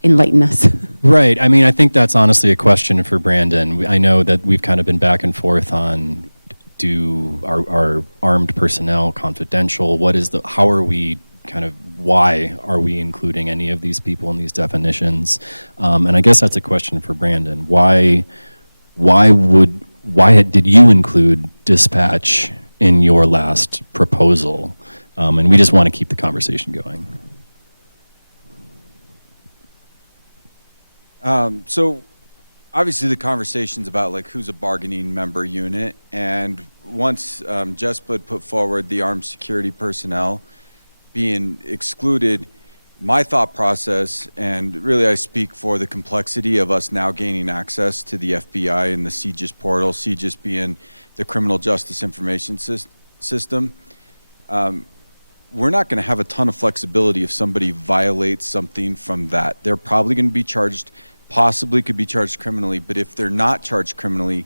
enlighten us. Right. I mean, I think that's honestly a question for Brandon. I know that we've kind of been back and forth on our armed personnel confidential? How are we why are we including any of these people in these definitions? And I guess that's a question for Brandon. Why did you include dispatch in your last proposal? And we just want to keep the conversation going. So obviously the conversation's about like who's a bargaining member unit. And once JESPA put forward the armed security personnel being excluded, my thought process, and really I speak for the complexity of us now gaining access to the FBI and the CJIS portal, CJIS being the Criminal Justice Information System, we're not going to have a ton of flexibility if somebody violates something from that. They're probably going to be charged, possibly could be charged criminally, but if they're not charged criminally,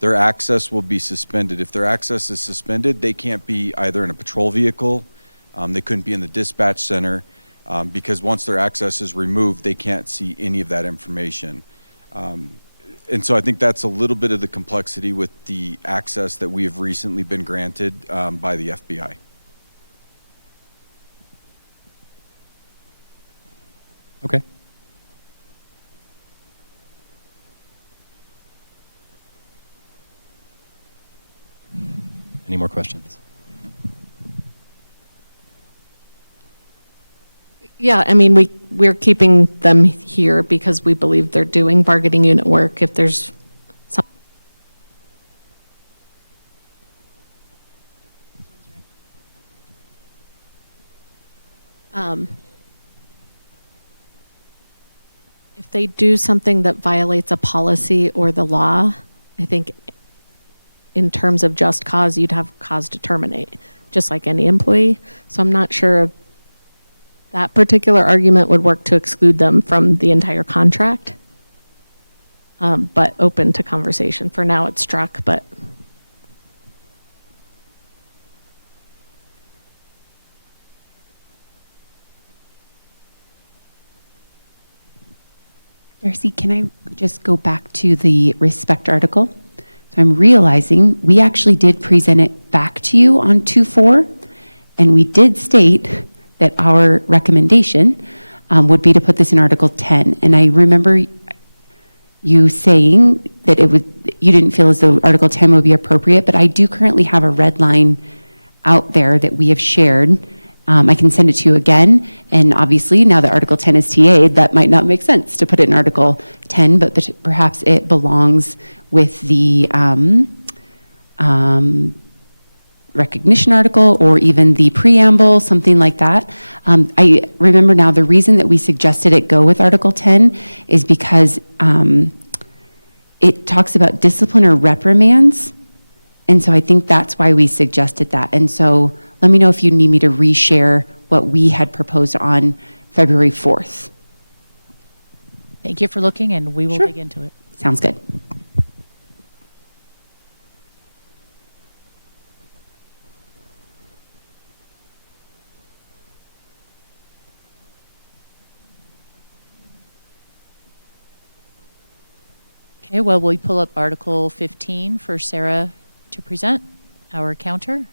their access will be suspended. If their access is suspended, they can't be either in a patrol vehicle, they couldn't be in the dispatch center, because once their access is removed, they can't see any of that information. And so I think that's a little bit of the complexity with the access that we have recently been granted by the FBI. Okay. Any more questions? Yeah, I mean, we're keeping them here because we believe they're doing bargaining unit work. If there's some. If they do something that violates a policy or the law, I think in terms of just cause, you'd have cause to terminate, just like any employee. So I'm not sure that particular argument would work to exclude them from the entire contract, but open to conversation. For now, it's struck, but. Darcy, can I just go back to the respect article? So I'm realizing we actually did present it back to you on 2-4, and we did state that our recommendation would be to put this in Article 10. And I remember you saying that you didn't feel as though Article 10 would be appropriate, but I do currently have a red line out there that we have shared. I can send it to you again, and obviously now that Article 10 is TA'd, that might not make sense to put it in Article 10, but perhaps it belongs with the recognition article or even the preamble, something like that. I remember now the reason that we suggested it go with Article 10 is because it talks about discipline or reprimands, and so I think that's why we suggested that. And so let me know if you need me to reshare what we had proposed on February 4th. Thank you for looking, and we will Sure. dig into it. Sounds good. Okay, well, we pull up Article 15 for Sarah to present, our counter.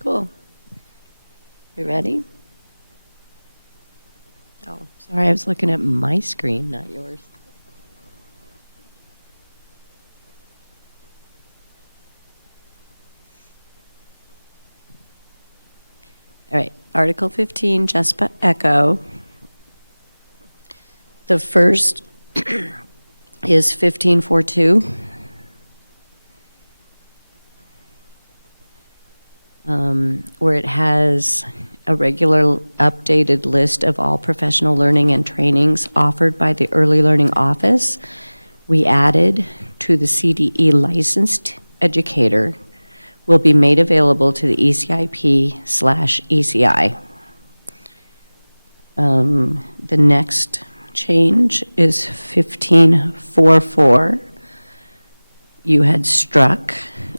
Cool. We ready? Oh, sorry, I was looking at my screen, not yours. All right, Article 15, JESPA Echo. The first is 1542. Where it has a regular updated list of all professional learning and trainings offered by the Early Learning Office. We added to the CDE licensed educator will be made available to the ECIP/ECI. The next change is 1544. You had struck,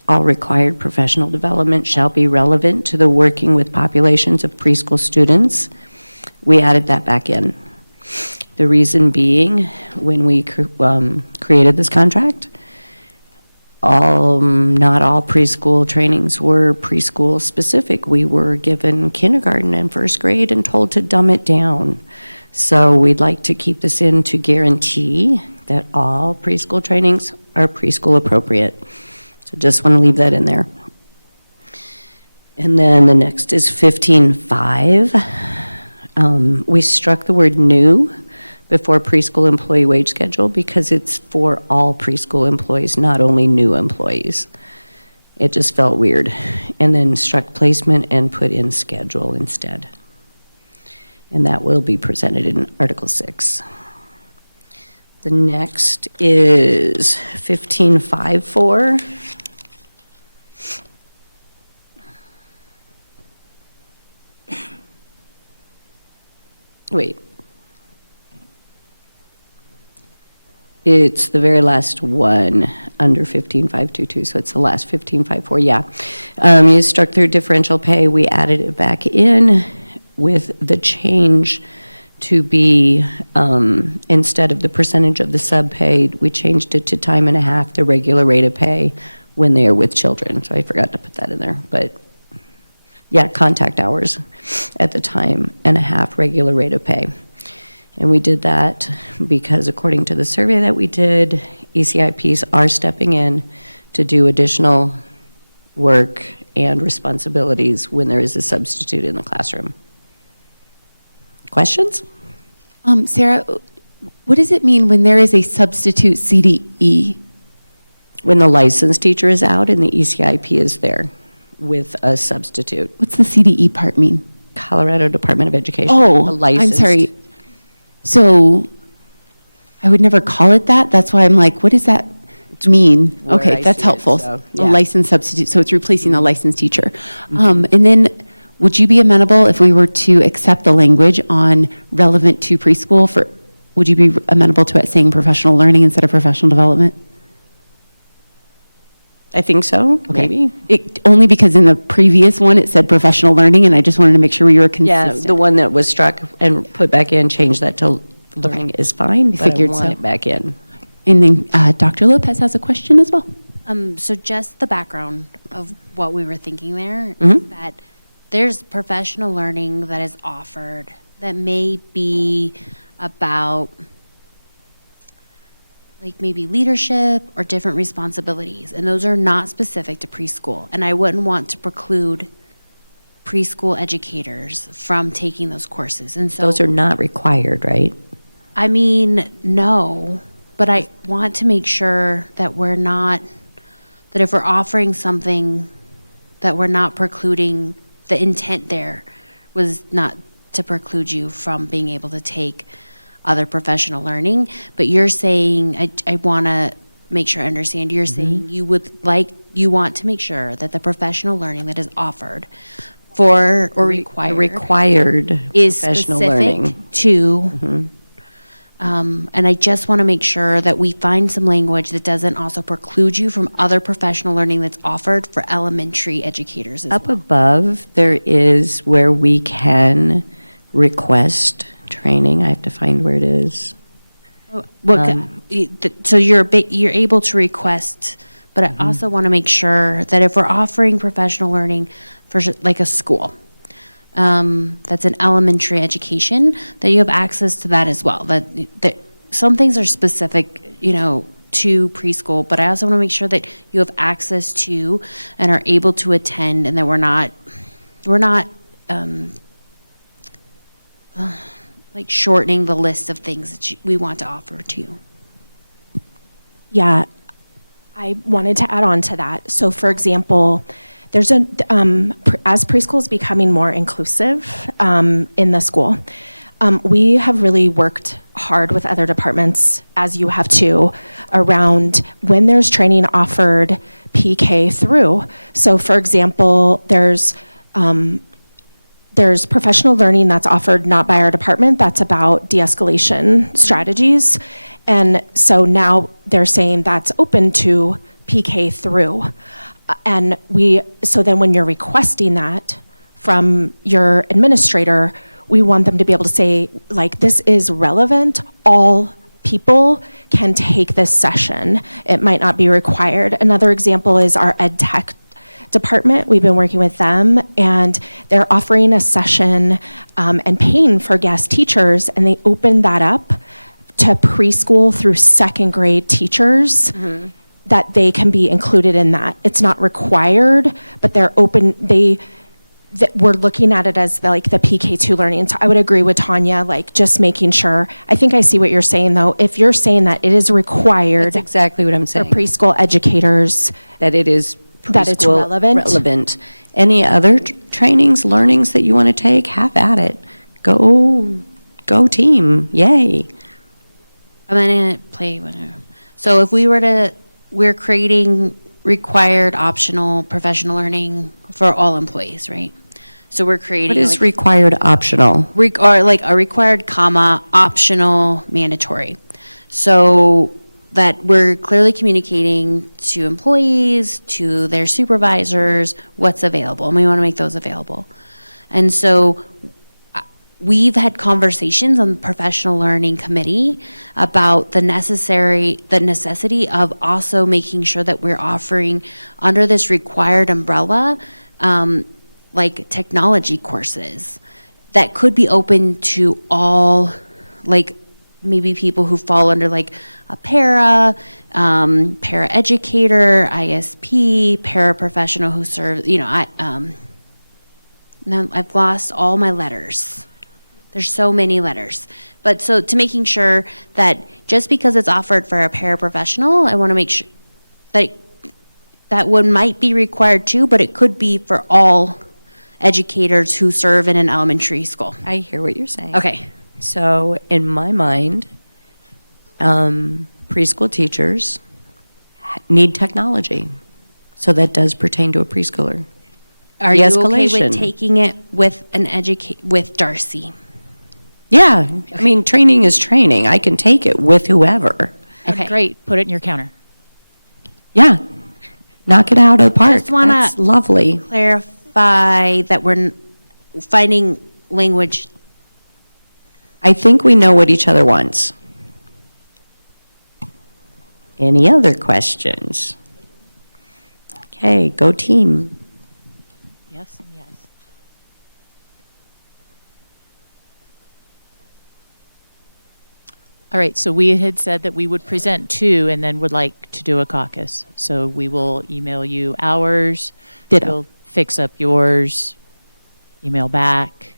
all required professional development shall be relevant to the working with populations of preschool students. We added that back in. The reason being, when we created this contract, not all preschool trainings were preschool specific. We were given kindergarten and first grade and told to dumb it down. So we'd like to keep this in to guarantee that all preschool trainings are preschool appropriate. So just want to leave that in there. And then the next is 15.5. We struck the word new before preschool employee wage schedule because it's for all preschool employees, not only new employees. It just felt weird. And then struck placement and put in schedule instead. And that will be presented in Article 6. The next is 15.5.4. Wait. It's the very last one under 15.522, so it's the last 15.5.4, yeah. You struck through differential pay. We added it back in with the change to be, instead of the percentage of the sub-paid, we changed it to time and a half, the regular rate of pay when they are with children. So I forgot to put that in there, but yeah, contact hours at the time and a half regular rate of pay. And we did that because according to the survey that we did, ECIPs are stepping in to do additional work and responsibilities when there is a substitute in the classroom. Questions? Sarah, what does it mean when there is a substitute CDE? When the licensed teacher is out and the ECIP is there with a substitute. What's the CDE part mean? Colorado Department of Education. Oh, The I'm licensed. sorry. So I would never call it that. That's why I'm like, what does that mean? Where Okay, I that's see it, helpful. so, A yeah. licensed substitute, so it's replacing the licensed teacher. And then would you be amenable if we were to accept the language on relevant to preschool for, would you be amenable to it saying professional learning instead of professional development? I think so, maybe. Only because in the previous one, it said professional learning, and I just wanted to make sure we were Yeah, consistent. the one that was struck and put back in, changed that to learning is fine, but I figured want so. it back in. And then Dr. Lopez has a question as well. So just the background of what we were thinking there Mhm. is that there's professional learning that is offered that may be about like maybe leadership or different responsibilities, and those are not specific to preschool. And I wouldn't want to preclude preschool educators from taking those courses. And so Those are not required, right? I mean, no, but I want to make sure that we're not, that if we're offering something, that we're not precluding, the intent there was not to preclude you from being able to take other professional learning. But you're saying, I want to make sure I understand, you're saying you want to make sure that the professional learning that is offered for or Required is professional specific learning. to, and I just want to make sure that we find some language that doesn't also preclude you from other professional learning that's offered for elementary educators as Up well. above, there is where we can request training. I have to find where it is. So you're able to request, but I also want to make sure that if we're offering professional learning for like a school, that's an elementary education, that you have access to that as well. That some things are specific, to preschool, but I also want to make sure that you have access to and are able to attend, and that we're not like shortening the list of things that we want to offer to you. Yeah, I wanted to add on to that. So for example, there's as preschool is becoming more inclusive in the school, we have really worked hard with other departments, as you have too, around when there's training offered PK through. So for example, there's professional learning that's offered not by our department, that's about de-escalation strategies. And so now they're saying that's open to PK through. And so then when you're requesting that from your administrator, we want them to be able to say, like, this is relevant, all people can take this session. It might not be required. Another example is our ed tech department. We've been working with them, and they're offering a session and paying for guest teachers, and they opened that up to preschool through second grade teachers, that they can be included in that. It's not required, but they're open. that we're looking at it as like the PK2 learning. So I would agree with Tanya, like just making sure. I think I see what you're saying though. If you're saying that it is required. That's exactly what I'm saying. For preschool educators. That it is That it's preschool relevant. Any other trainings, learnings that you want to take, have at it. Go team, yay. I'm gonna play whatever. So if we're creating required optional professional learning for all employees, right? So we're creating. What is required optional? Or like a required comma, optional, mandatory. So that we're clearly communicating to employees, to their supervisors, what's available, and we want to make those available. And so we've had conversations on the professional learning committee about the necessity of also making sure that we're offering under this required umbrella, like technology courses that could be open to all, like maybe people who fall under like a para educator, ISP, paraprofessional who serve, now I've lost all my letters. There's so many letters. But so to making sure that just because it's offered for a paraprofessional, I want to make sure that that one might be required too, but it could be for all educators who serve in an elementary school. I hear what you're saying. Okay. So in my mind, preschool teachers need technology. So that does pertain to a preschooler. Are you okay De-escalation. with taking it with with Darcy? Yeah, I mean, training is training. I can take it with whoever. Okay. Great, put it in your counter. Yeah, knock it out of the park. Just wanna That's lovely. Clarify that we're finding language. I think we know what each other wants. Any other questions? Okay, go team. Yes and yes. All right, so we had said that we would present two and then would like to do a caucus. So we will email you ours. Ditto. We'll fix up yours, email back.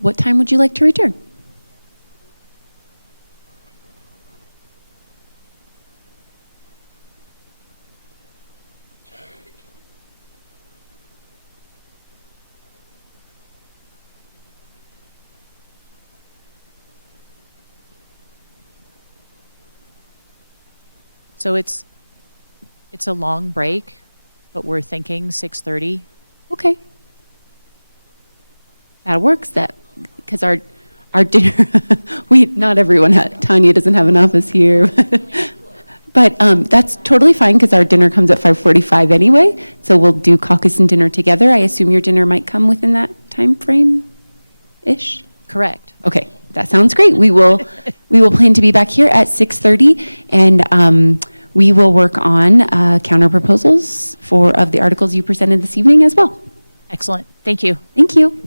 What time would you like to return? So it's a long break, but we're thinking 6:30. Okay. That works, because our dinner, not everyone Tanya doesn't have an office here. But that's totally fine because our dinner comes at 5:45 anyway. So we'll do caucus and dinner together. I assume your dinner might come within that time frame-ish? Correct. Okay, that sounds great. We will plan to be back here at 6:30, and we will work on counter proposals of the articles you presented this evening as well. Excellent. Thank you. Thank you.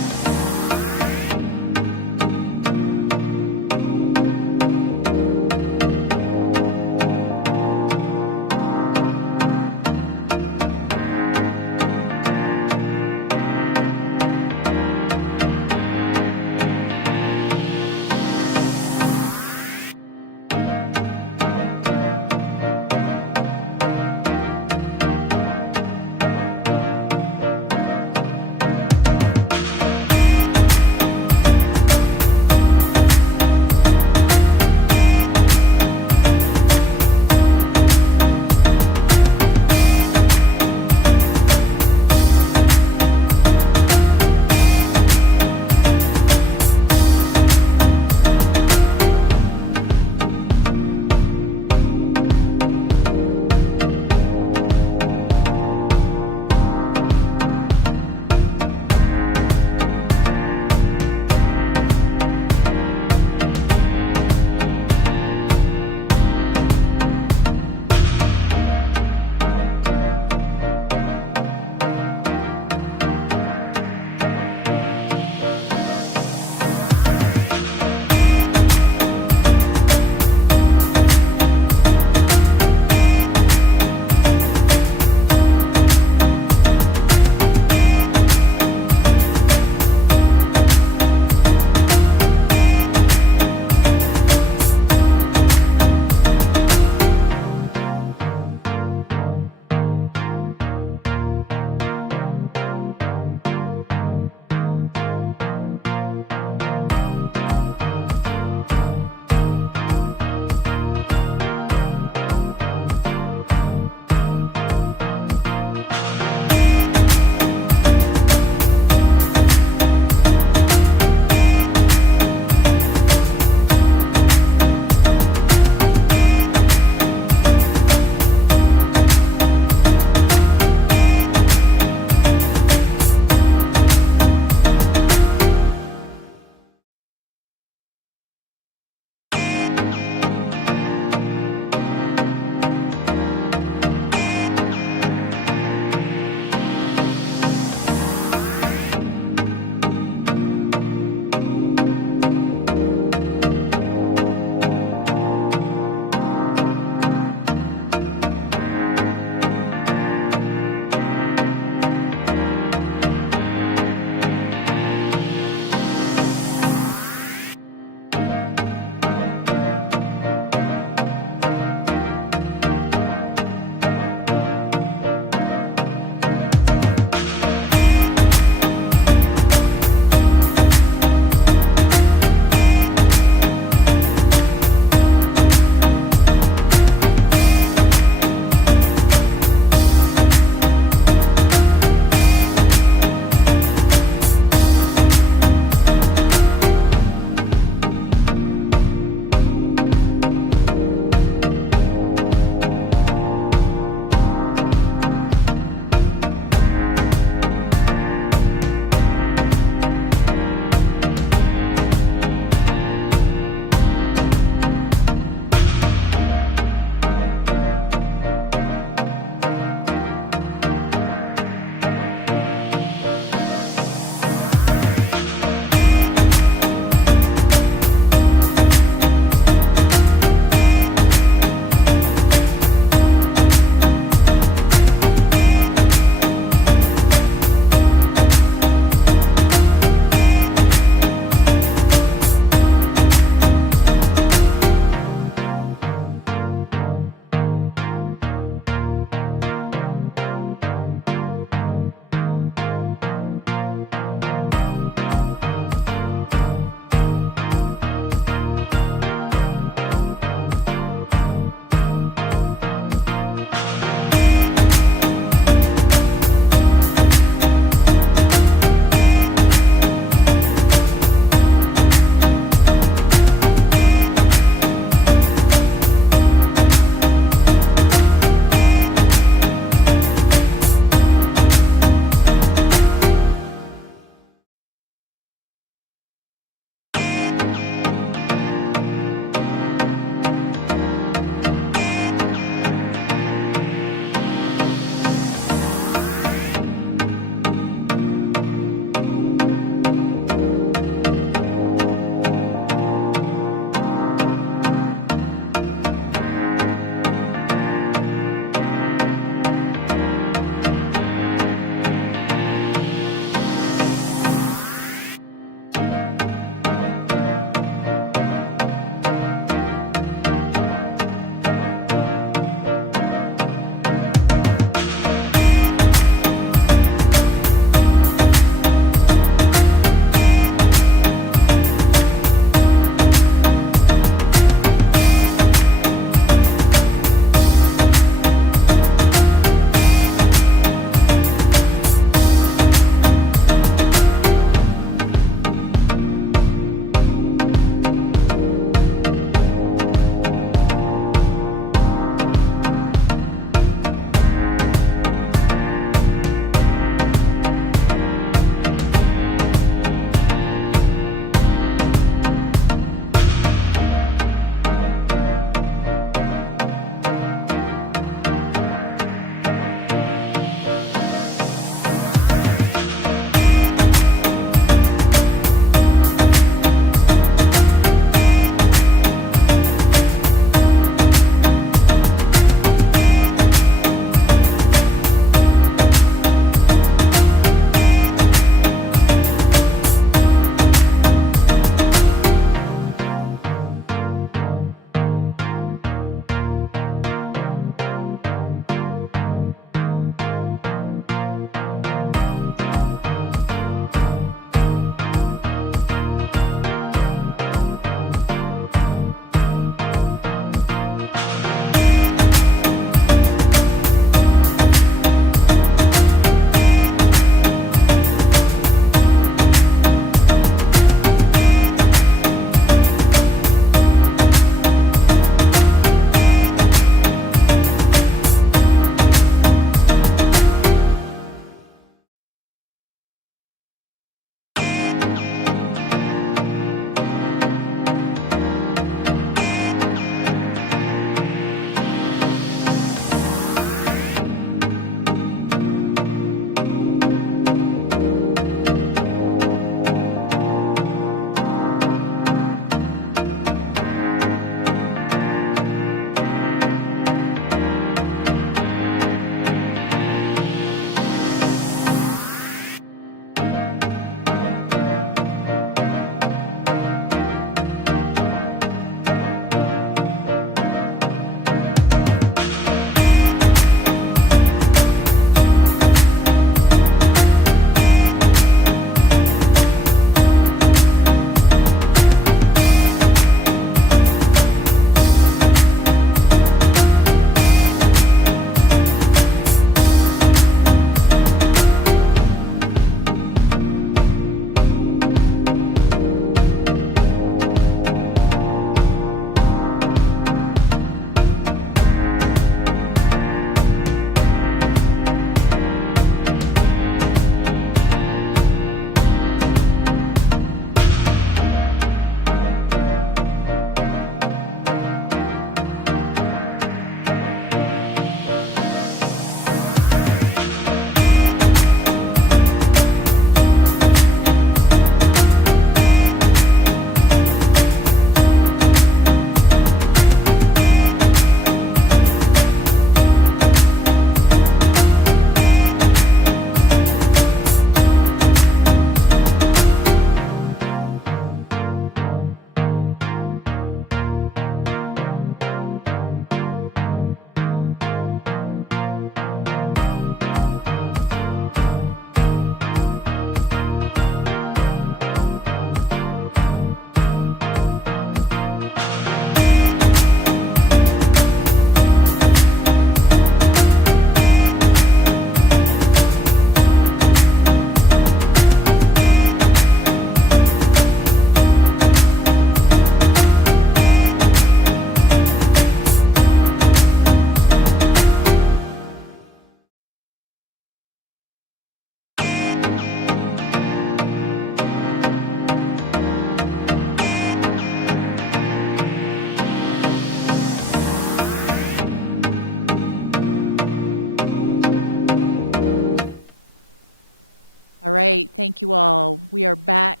right, thank you all. We are back.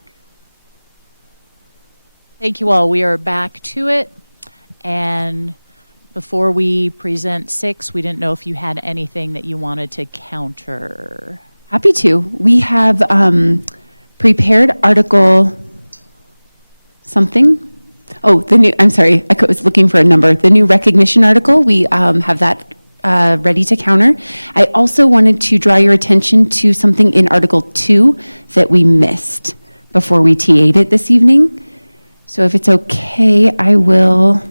Thank you all. We are back to it. And before we present 6, we didn't know if you had anything that you wanted to counter. Happy to. We have prepared Article something. Oh, I'm sorry, I was looking for a number. The new recognition article, we have that ready to counter. I also wanted to draw your attention to something in Article 2 that we missed before we TA'd it this evening. So if it's okay, I will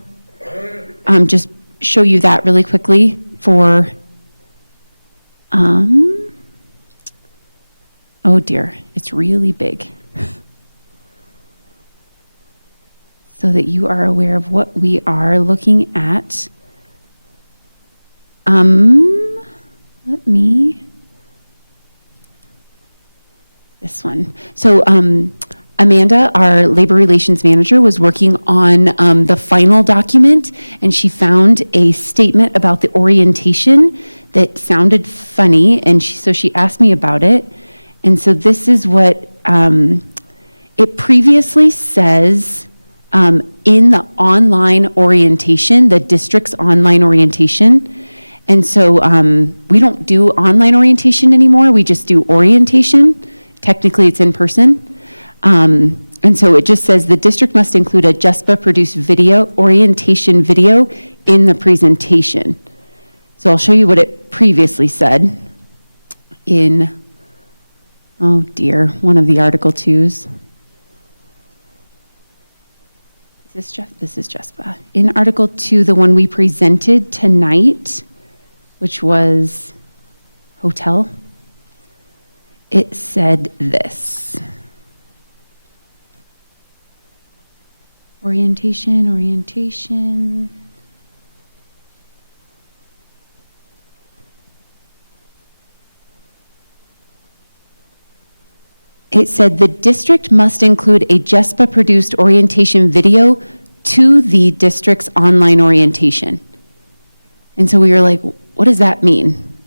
just show you that really quickly for, oh dear, it's really big. So that you are aware of what we are looking at. Let me, this one. So Amanda, our labor relations manager, was working on the final document, and she found a statement about the orientation that sounded funny, and so she asked me about it. And so this is what it previously says in the online orientation, the district's online orientation. And so we don't do online orientation anymore, we just do orientation. Technically, it's in person. And so it just says the district must include a JESPA-produced video, orientation video in the presentation. So I'll show you what it previously said in, oh dear, one of the Article 2s. This is JESPA. In Article 2, the one we presented tonight, which was hotel, it said this. Orientation. It said the district must include a JESPA-produced orientation video to the district's online orientation. And so we were like, what does that mean?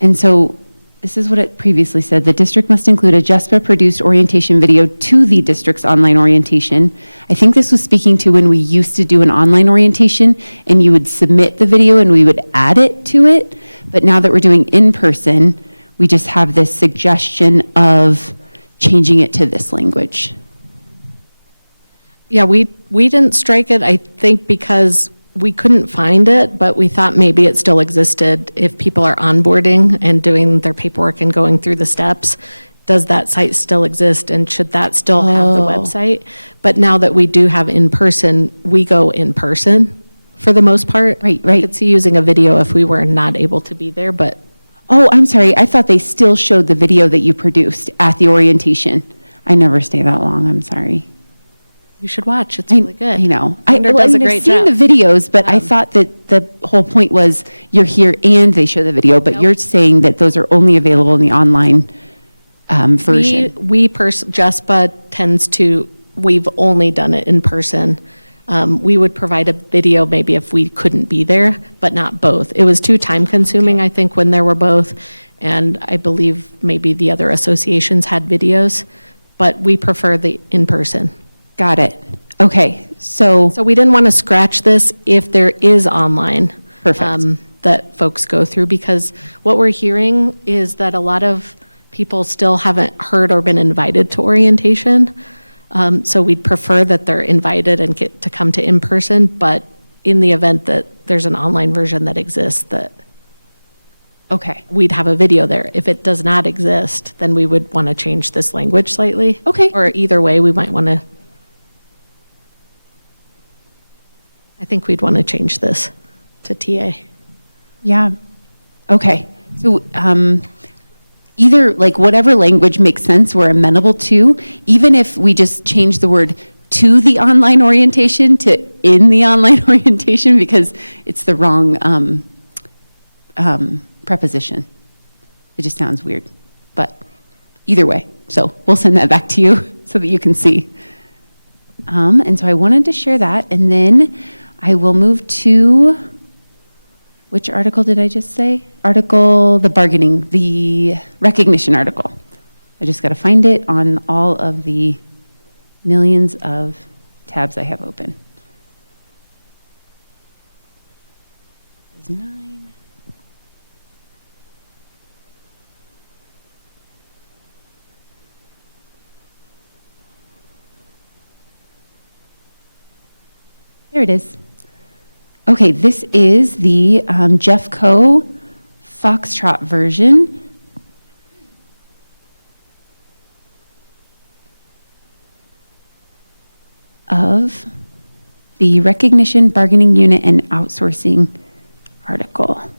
And so this is what it previously said. The district must include a JESPA-produced orientation video to the district's online orientation. I think this was speaking to when we used to do an online orientation and you would submit the video and we would add it to it. But now that we're doing in-person, we just have this suggestion of changing it to this language. Yeah, we didn't strike it, I think, because we couldn't find it, but we thought maybe it still existed if people are onboarding and doing their paperwork and going through the steps. Does that site still exist, and should that still have the website? But now that we do have in-person, we go in person for the most part. Right. I could see using a video if we were not able to be there, but Oh, I'm sorry. I thought they still showed the video that you produced at the orientation. I never stay that long. I'm sorry. you should watch. It's really good. I know. Thunder does a great I've seen job. the videos, but I thought that the whole point was you're here and they show the video, but Nope. you're saying that those are only available in the online version. JESPA tends to, we've only done it in person. We would provide a video maybe if we couldn't be there, but not both. It was too time consuming, I think, when there were both. And I believe maybe the other associations had videos, but we prefer the in-person. Got it. Okay. So we didn't want to scratch this if there is online. Perfect. That folks go through, because what we're hearing is that a lot of people still haven't heard or been invited to orientation. So we'd prefer that they're invited and get to come to in-person, but in the event that there's an online version that exists, that okay. we'd have a video there. If it does not exist, then we would want to change this language slightly. Okay. Or either way, we might want to, I think we'd want to change this to TA. Yeah. Okay. So either like whatever language makes sense, we're amenable to, even if we just change the word to the online orientation to in the online orientation, because it's the wrong preposition. It just sounds weird, but either way. So we'll send that back to you so that you can see. And so I wanted to share that, and then I will move to, which article did I just say? The recognition article. I just got to find it on all of the millions of tabs I have open. It's 9. There it is. Okay, this is the Jeffco Foxtrot version. Of the recognition, bargaining unit, and outsourcing article.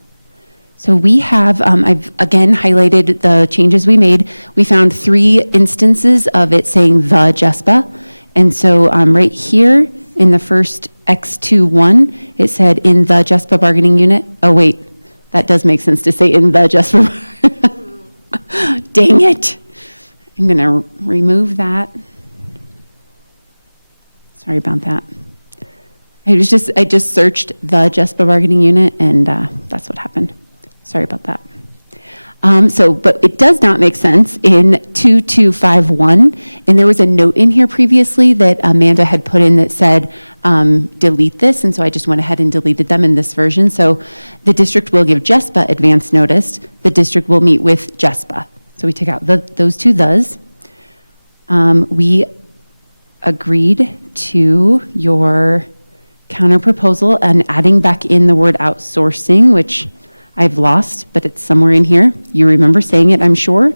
So we have, I've again highlighted the changes we made. We found 3 instances of it saying the JESPA. And so right here in the first X21, it said in the JESPA bargaining unit. Oh, wait, that does make sense to say in the JESPA. Dang it. I'm going to remove that. Sorry about that. I just searched the JESPA bargaining unit, and that's what happened. Sorry about that. But it does not make sense in 2251, and there was a note in here previously that Amanda had put in that said delete this, and so I just went ahead and deleted them in this version. So the district will give JESPA advance notice. The district will meet with JESPA. So we took out those 2 thes. We agreed to your counter proposal and adding back in the word outsourcing, which I've lost, but it's somewhere in here. You remember saying it, I'm sure.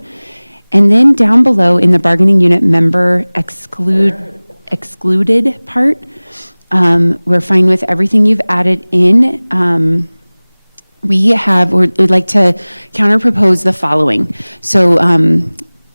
And then down below in the bargaining unit member excluded part, we're fine with everything you've added in. We'd like to counter propose the following. So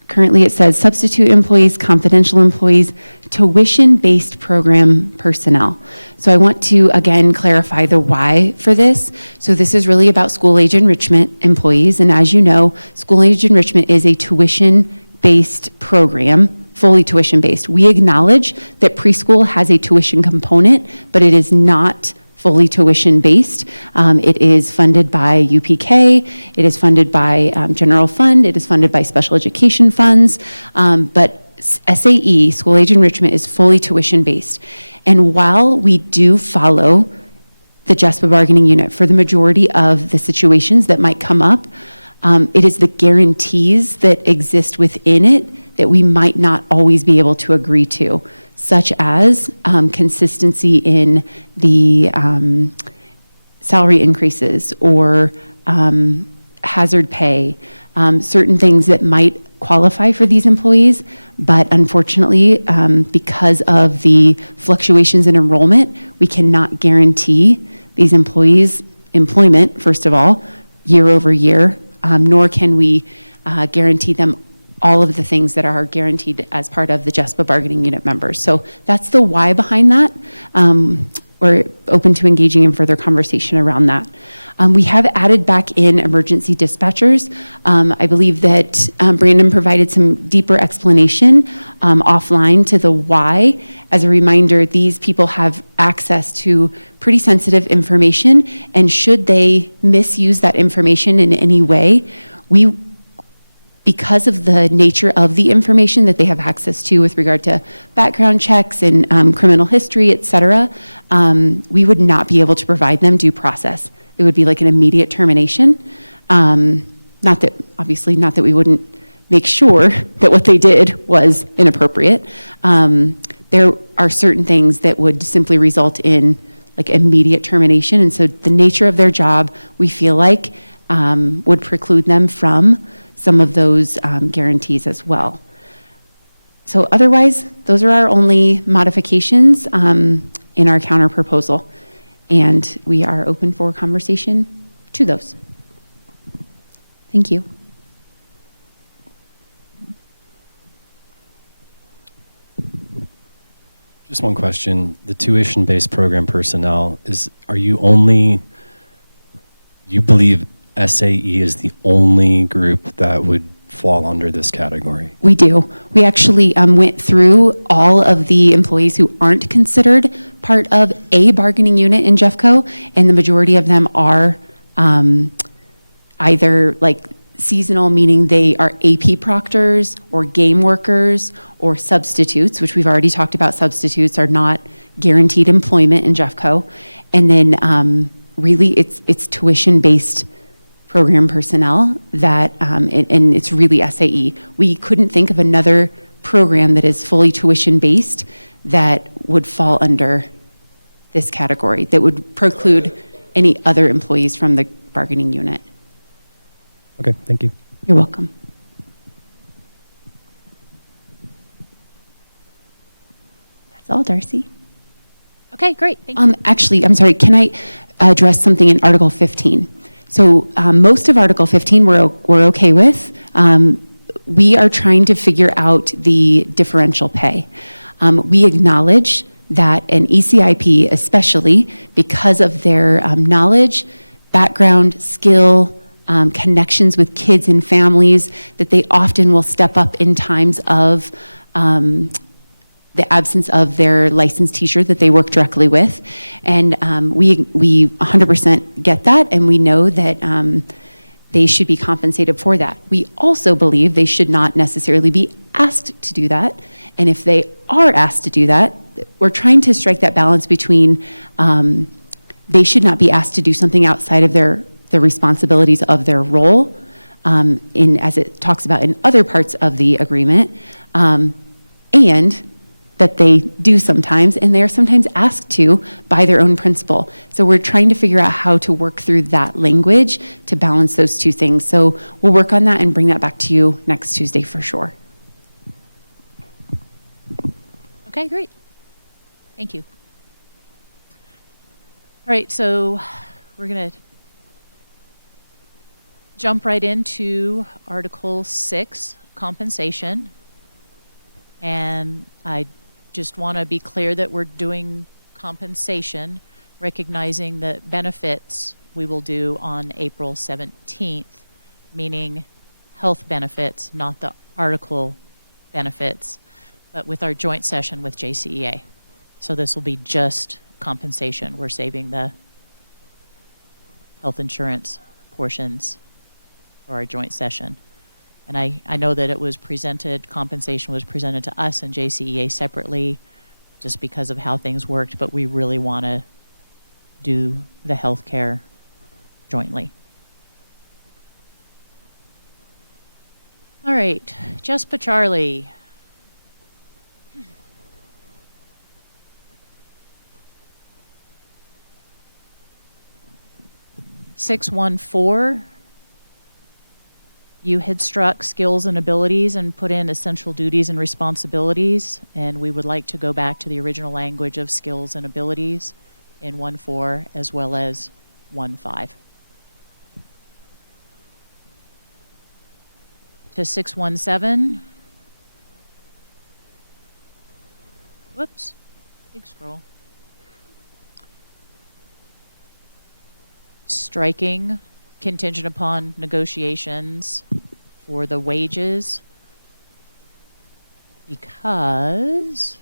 currently it says substitute employees, confidential employees, tuition-based program personnel. So I want to again clarify the why for this. So this is really about school age enrichment employees. And as you know, school age enrichment is a tuition-based program, fully tuition-based. We acknowledge that preschool has a tuition component, but it is not fully tuition-based. It is funded by UPK, it is funded by general fund, it is funded by special education funds, but SAE, school age enrichment, is fully tuition-based. And while we do follow the JESPA bargaining unit for the majority of the situations that might come up, it is the guarantees that exist within it that we might not always be able to agree to, such as consistency in the salary increases or hazard pay, certain things that might qualify for these employees, but unfortunately, because of the fluctuations in enrollment, we cannot guarantee these employees' employment, first of all, year over year, nor can we guarantee them all of the things that are guaranteed as part of the JESPA bargaining unit members. So that's the why behind that. We're open to engaging in further conversation around that. We have added back in emergency dispatchers. I believe that Brandon provided some deeper explanation offline to the why. As a reminder, these people have access to pretty sensitive information, and should they misuse that information in any way, because of the nature of the information that they have access to with regard to background checks and criminal history, et cetera, we would not be able to provide them due process. It would be like an immediate termination. Not that we wouldn't make sure that what they did was inappropriate. There are certain things that would simply result in like immediate termination. And so the nature of their job, we feel like, would preclude them from some of those guarantees as well. So otherwise, those are our only modifications in our counter proposal. And we are open for conversation to those. Thank you. Just one question. The tuition-based program personnel, you believe SAE is the only group that would fall under this category? We do. We actually went through all of the employees who aren't considered part of a bargaining unit in Jeffco, and the majority of them are either like seasonal, meaning they are AP proctors or game workers or substitutes, which we've already talked about. Substitutes are not guaranteed employment in Jeffco. And then really it's tuition-based program personnel that, and it's really SAE. We couldn't think of another program that is fully tuition-based that would fall under this category, that would preclude any other employees from the bargaining unit. Okay, thank you. You're welcome. That's all, Darcy. Okay, great. Thank you. Actually, I'm sorry, can I address something in Article 15? So most of Article 15 we're okay with. We are trying to figure out the differential pay. We acknowledge that an ECIP, especially because of their knowledge, background, skill, connections with kids and families, that they often will step up in times of the absence of their licensed teacher that they work directly with. And we 100% get that, and we know that they should be compensated for that. We also believe they should not necessarily be asked to do that. And if they are asked to do that, we're trying to strike that balance between they should not be asked to do something outside of the responsibilities of their role, as it talks about in other parts of the agreement, and that they do sometimes, and they are sometimes asked to by their own principal. So we're trying to figure out how to work through that language to balance those two things. So we'll work on that and bring that back to you next Tuesday for sure. Okay, great. Thank you. All right, so we're going to jump right into Article 6, compensation. And I just want to be clear that we're doing compensation, recognizing that benefits we will do on April 17th, meaning health benefits, not the article benefits, but with our joint session with JCEA. So this will be just compensation. We're saving the health insurance portions for our joint session. And I know that it was presented, compensation was presented to us and JCEA separately just because of how things worked, but we really want to do the healthcare jointly. All right, Jespa Charlie. (614) You had struck skills and abilities and put in essential duties and responsibilities, and we would like to go back to the original language of skills and abilities in 1.4 as well as 1.5. To 617. Whoops, big scroll. Striking contingent upon negotiations for the wages, because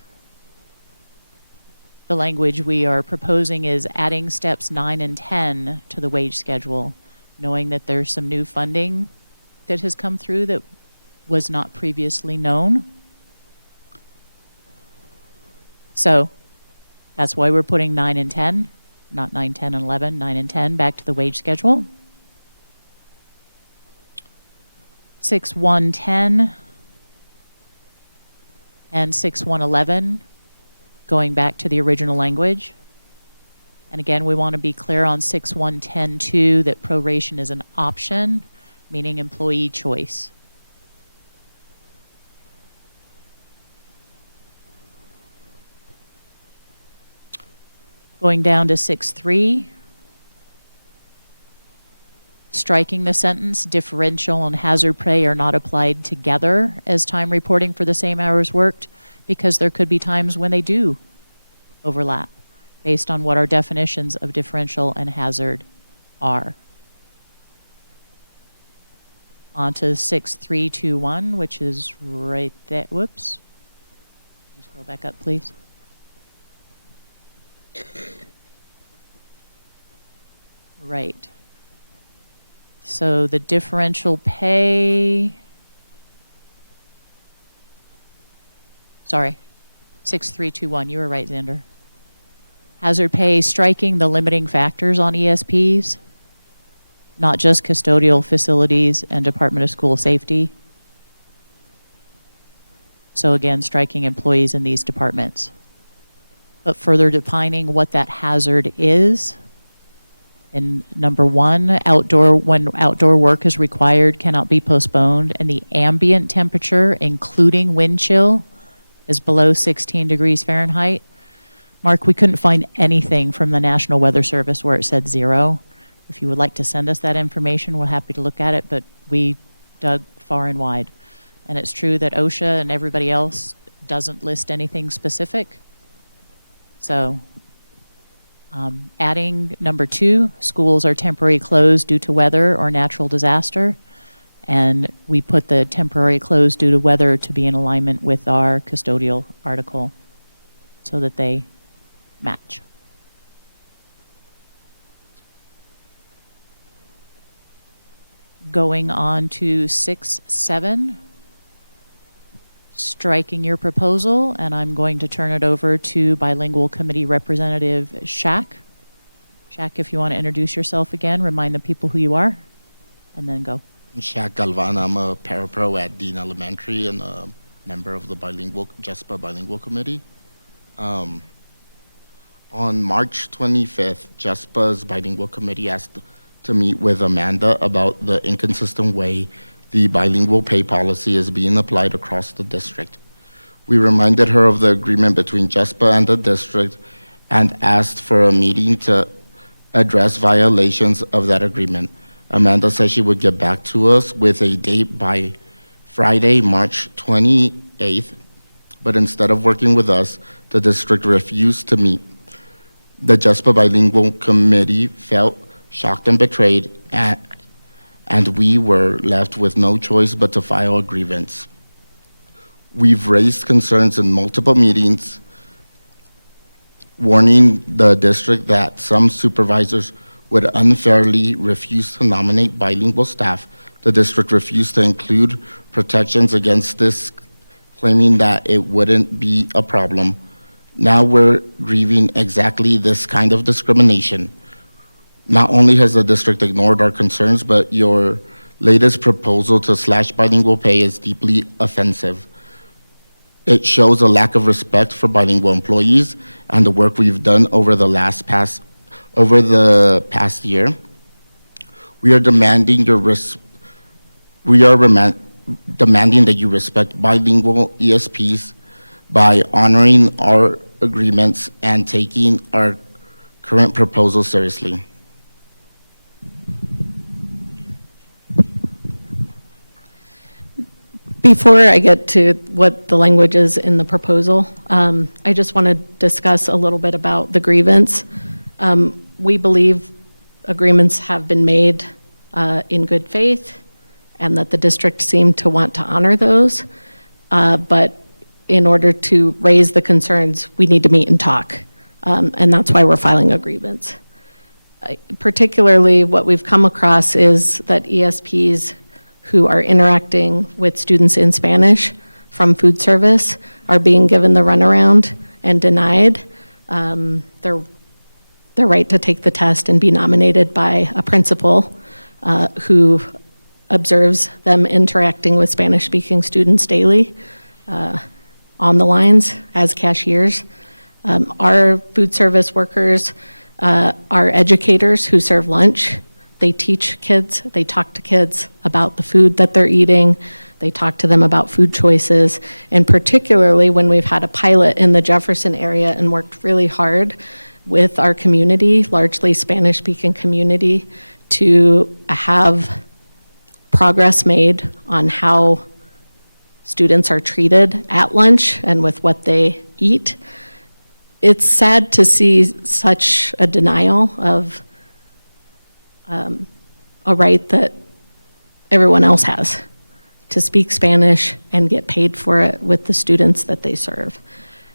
the language we are proposing is adding steps 9 and 10 to the wage schedule, knowing that there's some new funding that has come through that was not previously known. So that's why we're putting 9 and 10, not 9, 10, and 11, 9 and 10 back to the wage schedule. 6.110 and 6.111 going back to the original language. And again, we want to be clear on 6.110 too, that proration is an option, meaning employee choice. Going down to 6.3. Striking the sentence, differential and hazard pay are not applied together as time reporting for the same hours worked, because there could be times when they do overlap based on what our definitions of differential and hazard are. On to 6.321, which is right there. Whoops. Can you scroll back up, please? Right. So the differential pay, sorry, 6321, you were right, Xander. Hazard pay, striking the limiting factors on ESPs, not just custodial facilities and Department of School Safety. So again, striking employees in these departments. But further defining what that hazard is. And number 1, when outdoor work is required, cannot be postponed, and the ambient temperature, including wind chill, is below 16 degrees Fahrenheit. Mark, we couldn't find anything from the National Weather Service where it said 0. If you would like to send us that information, we're happy to look at it, but we dug far and wide. And it's true that OSHA and everybody else doesn't list anything specific. So adding number 2, schools are temporarily closed due to weather or natural disaster. And we put the temporary closed due to weather to be in alignment with our custodial article so that they match. Going on to 6-7, striking your proposal, and I'm going to turn it over to Bilingual Committee Representative Shaq. Shaq, if you want to introduce yourself again, remind the people who you are, and then go. Shaq Galvan. I'm a parapro at Dean Elementary and a member of the JESPA Bilingual Committee. On March 25th, JESPA's Bilingual Committee asked to meet with Amanda about the inconsistent way the bilingual pay policy is being applied across the district. We reminded her of the agreement between JESPA and the district and asked for a meeting to address violations of that agreement. Amanda said she would get back to us with a date by Friday, March 28th, but instead of working with us, the district refused to meet. The JESPA Bilingual Committee felt shocked and betrayed, and we were left with no choice but to file a grievance. We've raised concerns in multiple meetings, warning the district that some supervisors would unfairly refuse to nominate bilingual staff. The district refused to include protections against this, claiming that it wouldn't be a problem. Now we're grieving exactly this kind of discrimination. Not only has the district ignored our concerns, but your latest proposal to slash bilingual pay is deeply offensive. It shows a lack of respect for bilingual employees and the work we've done over the past year. We are demanding demanding that you respect bilingual ESPs by honoring our agreements and taking our current proposal seriously. Before I get to what the language is in the proposal, I just want to discuss a little bit about the grievance. We believe agreements have been made in good faith and that the district seemed to want to honor those. But in order to raise the concerns, we need to meet and talk. And that's why we're filing a grievance. Particularly what we've come across is that ESPs who are interacting with students in Spanish from food service are being given the runaround and denied their right to take the test and be nominated by a principal who observes them interacting with Spanish-speaking students daily on the lines as cashiers. Our food service workers are educators who serve lunch. They teach kids, they talk to kids about the food that they're eating, they talk to them about food choices, and particularly when we've had a pilot in the Jefferson area and worked really hard with our community, largely Spanish-speaking community, to have progress made on how students are treated at lunch and with what they eat. It's sad to see such a denial of a right that everyone else has to speak Spanish and get paid for it with the students that they serve.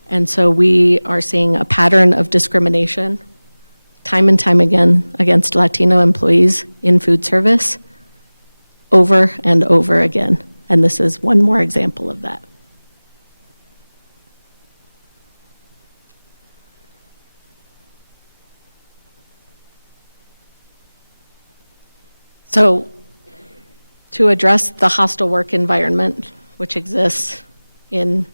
And so we are seeing a pattern of discrimination time and time again against Latino employees in food service. over and over again. And this is one more example of that. So, to address the hostile work environment which exists in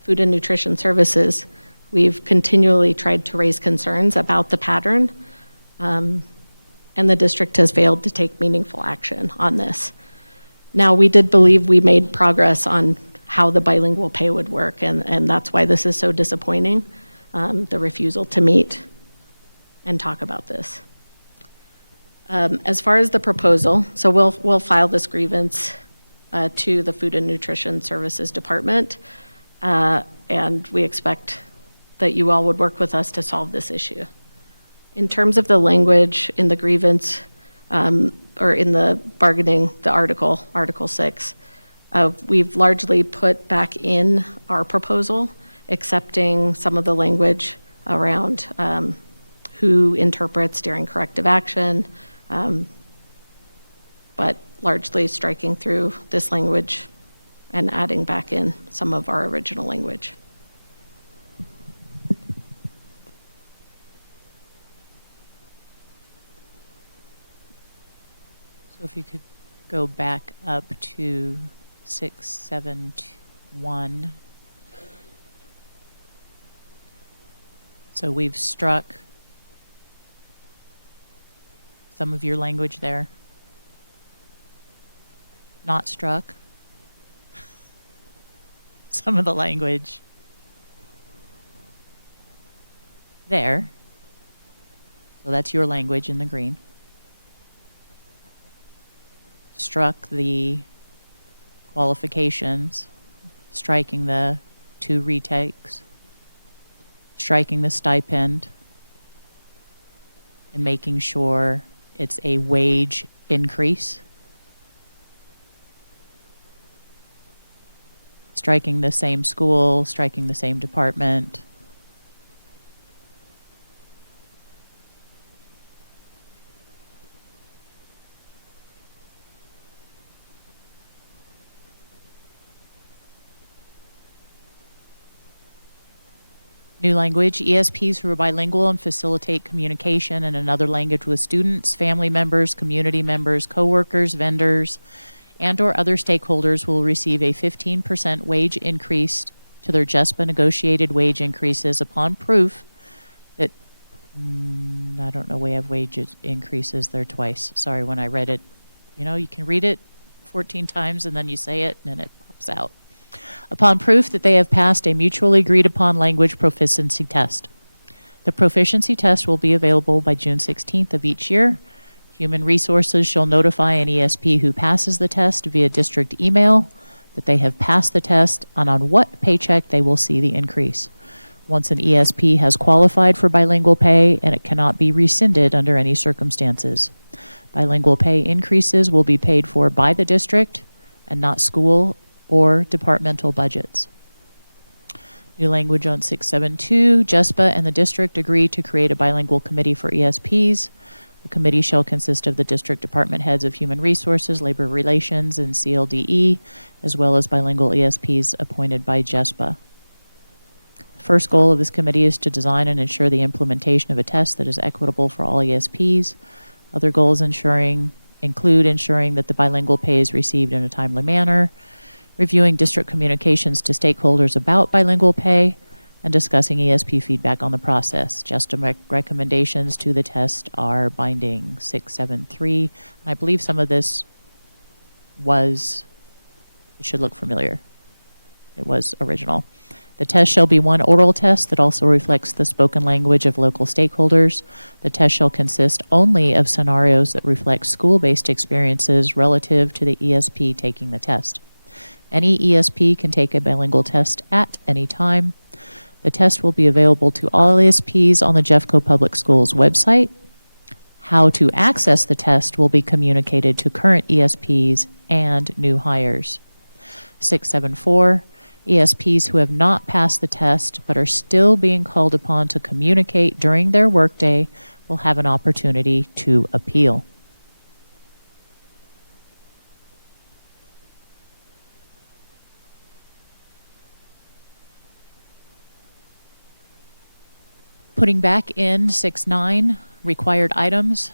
food and nutrition services, we've continually tried to raise concerns about the pattern, and the district has failed to take meaningful action on this. Now, we did believe we made progress on how the bilingual pay would work, and that's why this is so disappointing, the refusal to meet and talk about this. As far as the proposal, so we'll file this grievance to the Food and Nutrition Services Department, and we expect that you all would work with us to solve this issue. In terms of the language in the grievance, or in the bargaining, the Article 6, we've largely put back in our proposal, accepting some of the language around who interprets during corrective action, but largely striking through this language and adding back in some of our original language. So if you could go back up to 671. So we've struck some of your language there. Not struck some of the language there. So that's your language in the green. Struck the qualifications, striking the 2 retakes, striking the stipend, and making sure it's a wage increase. Striking the same school, striking the same department. New language, ESPs who are bilingual and facilitate communication in another language with students, family members, community members, coworkers, vendors, and/or other stakeholders will receive a 15% wage increase to their JESPA negotiated wage increases upon proof that, I don't know, we have wage increases there twice. Sorry, when I read it, you can read it 14 times and then you say it and then it pops out. Upon proof that they have passed a mutually agreed upon language proficiency test. The proficiency test will be available by June 16th of each year. Human Resources shall notify an ESP who passes the test via district email that they have passed the test and on what paycheck they will see the increase. Once an ESP has qualified for bilingual pay, and it cannot be rescinded under any circumstances. Bilingual pay increases will be paid for by the district and not school or departmental budgets. New language on 672, JESPA and the district agree to create a bilingual committee for ESPs. The committee shall consist of the district department heads of Human Resources, Labor Relations, and CLDE, as well as bilingual ESPs appointed by JESPA. The first goal of this committee is to design and ensure the implementation of a test that is equitable for all ESPs. Other goals include ensuring that the bilingual pay is received in a timely manner, reviewing district communications to stakeholders about bilingual pay, and discussing ESP feedback on the process. JESPA recommendations to the test are binding 673. And I believe some of this it should look familiar. It was original. The test shall be one oral test that also reflects the spoken language of local stakeholders. The test shall consist only of scenarios that reflect school-based experiences relative to the ESP taking the test. Any ESP can take a bilingual test at any time. The test will be available to all ESPs on the Jeffco Public Schools website. How to access the test will be communicated to current ESPs and new hires. 674, ESPs who have not passed the test but are still being called upon to communicate during their workday will have an opportunity to appeal. Putting back in 6.9, required items.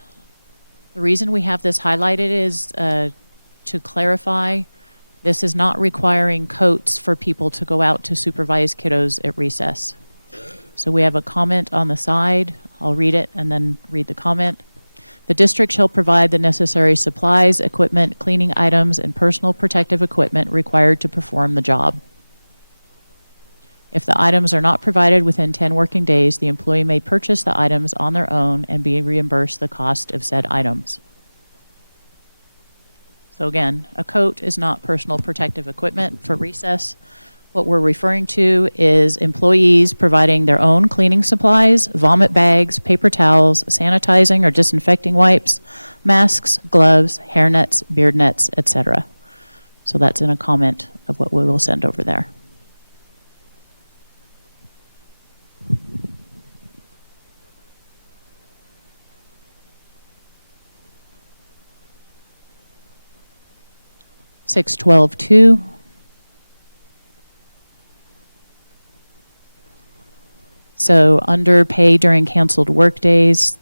The reason we have this highlighted is to clarify, this is not requiring coats for people to go out to supervise kiddos at recess. So we have a comment on the side. I'll read it and then read the comment. The district shall provide the necessary supplies, equipment, cleaning items, and personal protective equipment required to perform the job. If the items are not provided within 10 working days, the employee may purchase the items on their own and be reimbursed the cost of said items. So again, a coat is not personal protective equipment for recess. What we're referring to is employees providing their own cleaning supplies, vomit bags, paper towels, sanitizing or disinfecting wipes, masks, gloves, hair nets, beard nets, etc. So that's in a comment of what we will send over there. (6.12.2). So under pay during canceled workdays,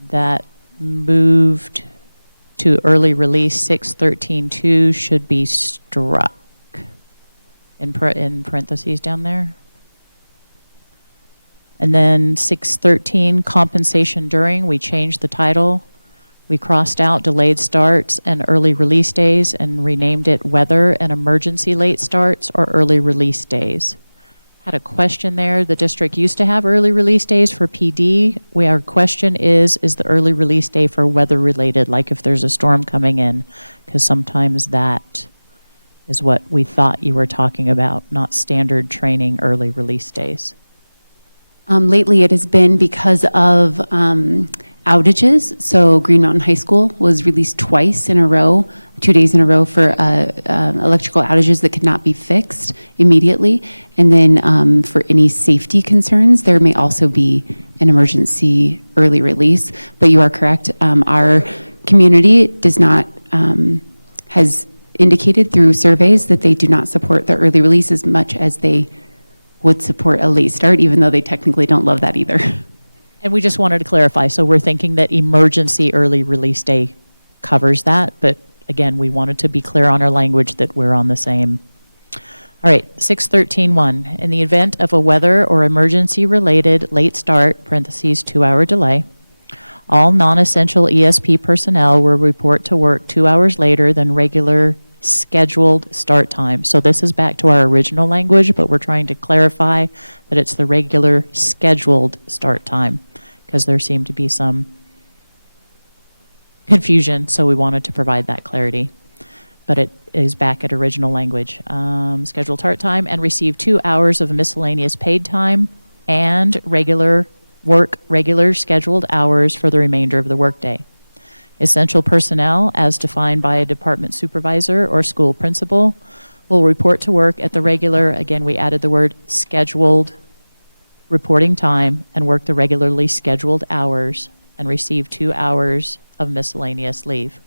that moved to early release 6.13.2 should be struck in parentheses down there. And then 6.13, compensation during, we changed the title. We crossed out delayed starts and early release days and renamed it weather and emergency late starts or early release days. Had a question there. The district used to have early release days for PD. Our question is the early release day for weather related, like if there's a storm coming in? Because sometimes that is what we thought you were talking about, not standard training early release days. Lately, it has been because of outages. So Green Mountain High School was released twice in a row, 2 days in a row for electrical outages that could not be fixed immediately. And then for any safety concerns, there may also be an emergency early release. But you are correct. Our community does not, has indicated through surveys that they do not support the early release as much as they would support a late start, even though they technically don't love that either. And we just wanted to clarify, so we're thinking that emergency early release day covers that, but again, we wanted to be clear on our language that we're on the same. All right, 6.13.1, in the event of a weather or emergency related late start, parentheses 2-hour delay, all non-essential ESP personnel will report to work 2 hours later than regular scheduled start time. So this is back to our original language, but we're trying to clarify that it's the regular scheduled start time because there seemed to be some confusion, so we wanted to provide that clarity. But it is back at original language. Scheduled start time and receive 2 hours of miscellaneous paid time and regular scheduled hours for the remainder of the workday. Essential personnel, as defined by a department supervisor or school principal, will report to work at the regular, again, we added the word scheduled reporting time and work the regularly scheduled hours and receive 2 hours of miscellaneous leave.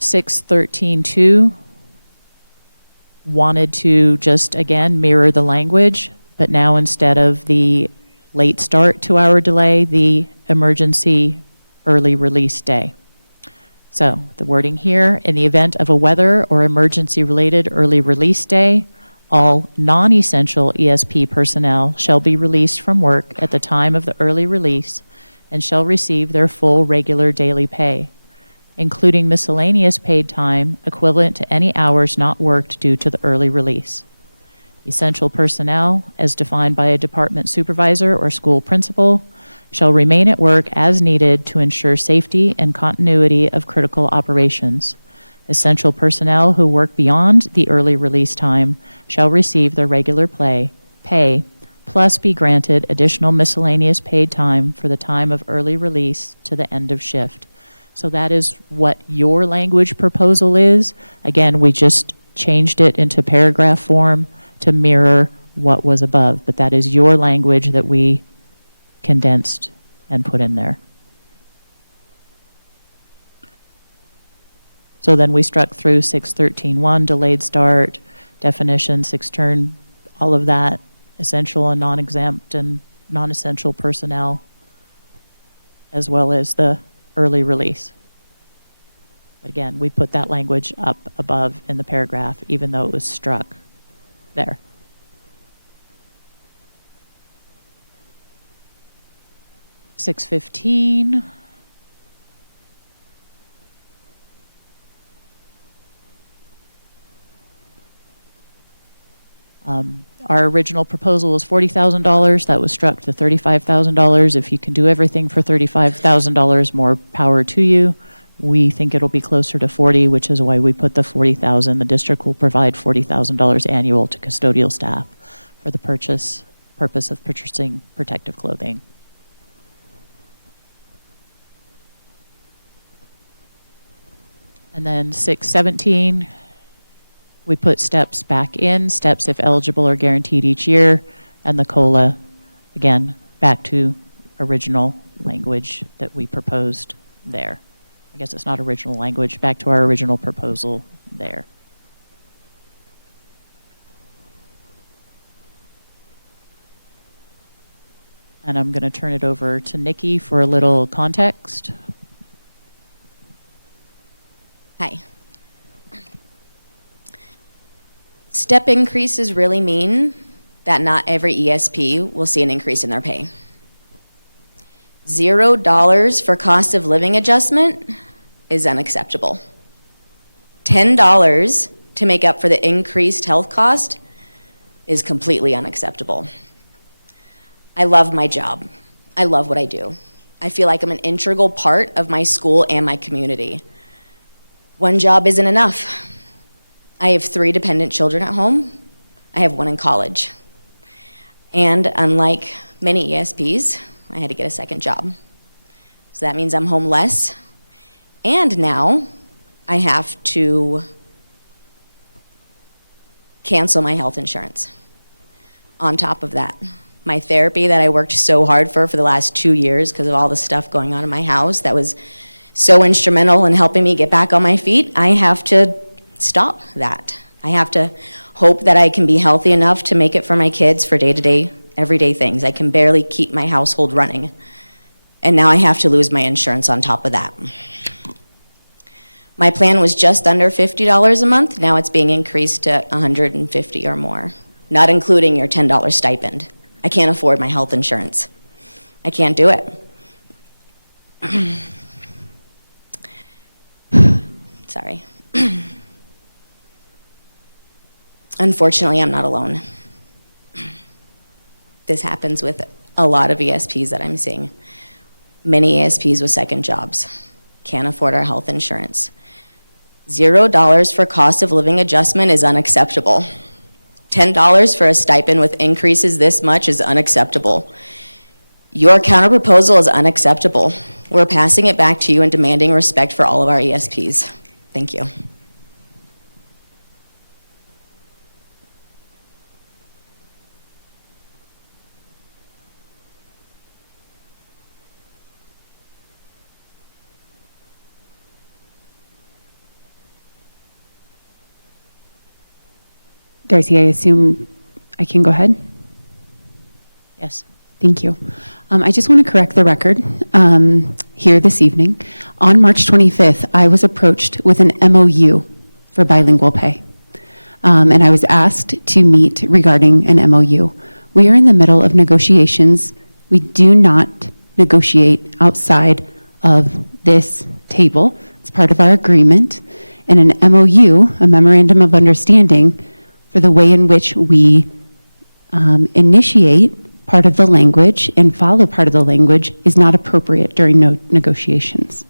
6.13.2 wanted to just, again, mirror the language, but now instead of the late start 2-hour delay, the emergency early release day. So the wording here, in the event of a weather or emergency related early release day, all non-essential ESP personnel shall be released from work at the time of the early release and shall receive their full regular daily pay, including miscellaneous paid time equivalent to any hours not worked due to the early release. Essential personnel, as defined by a department supervisor or school principal, shall remain at work as needed to ensure safety and continuity of critical operations. Essential personnel who work beyond the early release time shall receive their regular pay, plus be granted additional miscellaneous paid time for the time of early release to the end of shift. So that is what your language proposal is. Again, we just changed it into paragraph form to mirror what was above, but that is your language that we condensed and put in there. So then we struck through 6.13.1, delayed start, definition, 6 turn, all of that essential and non-exempt and non-essential personnel, as well as the early release. But again, we put that language up above in the paragraph, even though it was struck there. $615. Our original proposal was $40,000. That was struck to $35,000. If you can do everything for $35,000, more power to you. We think it'll be closer to 40, which is why we put the 40,000. The district will provide $40,000 annual to custodial staff for the purpose of purchasing protective clothing. And then 617, we put steps back in, steps if eligible are guaranteed each year, and the COLA, again, back to original language that we proposed there. I guess it's not original language, back to our original proposal there. And I'm going to turn it over to Nikki for a little context. Hi. Step increases really mean that not every ESP will see an increase in their pay. $0 for cost of living adjustment is unacceptable. $10 to make up for the increased health cost is completely unacceptable. I love my job. I love what I do. I feel like I'm an integral part of my school and my community. One job isn't enough. I have 3 dependent children at home. I have 1 in college. And unlike many ESPs, I had to get a second job. So that means I'm home less. And now I have to cancel my health insurance. On top of that, my therapy that I worked so hard for the last 2 years because of all the stuff going on in my house that was so instrumental in helping me get back on my feet, I have to stop that. I have to hope that I can be healthy enough to make it for my kids for day-to-day, everyday things. I can barely keep my household running. And now I have to lose my insurance on top of that. My plan was just under $50 a month. Now it's being increased to $150 or more, not including your $10 stipend. I can't afford my health insurance. I can't do it. Sorry. Unfortunately, I'm not alone. This happens with a lot of ESPs that I'm seeing. Many ESPs with second jobs can't afford our health insurance. $0 for cost of living adjustment is unacceptable. $10 for a stipend with increases this much is unacceptable. Your counter proposal is unacceptable. We're passing it back to you and demanding respect for all of our ESPs. Thank you. Darcy, I assume I can go ahead? Yes. Thank you. I just want to correct the record here this evening. On March 25th, I was approached with an MOU for bilingual pay. And I was asked to meet regarding an MOU. We are in the middle of negotiations. We do not negotiate outside of this table. It's part of our agreement. And an MOU, a memorandum of understanding, for the way in which we initiate part of the language and follow part of the language is not appropriate during negotiations.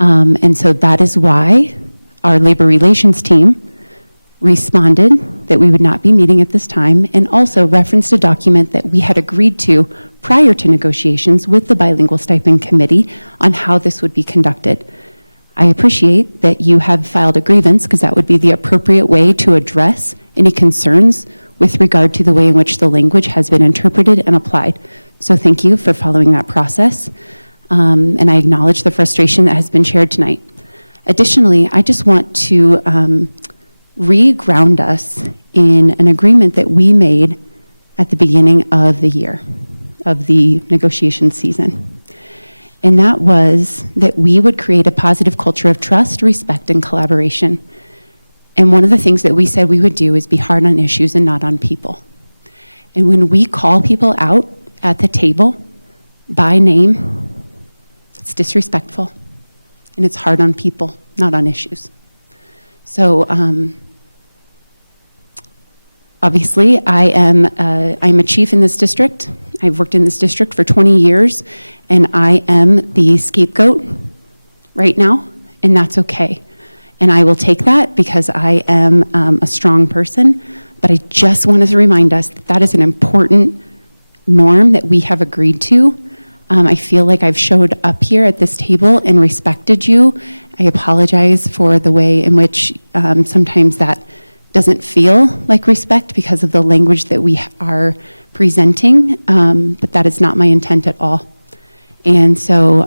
And so that is why our labor relations team responded that we would not be meeting at this time and also referenced a document that we had agreed to prior to negotiations with the Bilingual Stipend Committee on how this would be conducted. I appreciate that you have filed a grievance because that would be the appropriate way to address any concerns with regard to the way in which the language has been interpreted and applied. So thank you for following that process. And I acknowledge the frustration that has been shared tonight. Additionally, I just want to re-ground us in an agreement that we made at the beginning of the year, of the negotiation season. And that was that we would create a positive culture of trust, respect, and collaboration. And one of the things that we said we would do is be hard on issues and not on people. And when we call people out at the table by name, it's disrespectful and it's hard on people, not on issues. So obviously I'm a chief in this district. I've worked in this district for 20 years and I am the scapegoat right now, and that's okay. And I will take that because I am a strong person, but I just wanted to remind us that that is an important norm that we have agreed to. I feel like I've showed up here at this table and respected you. I apologize for the way in which sometimes that doesn't feel like respect because of the language that we are presenting, but that is not my intent at all. And so,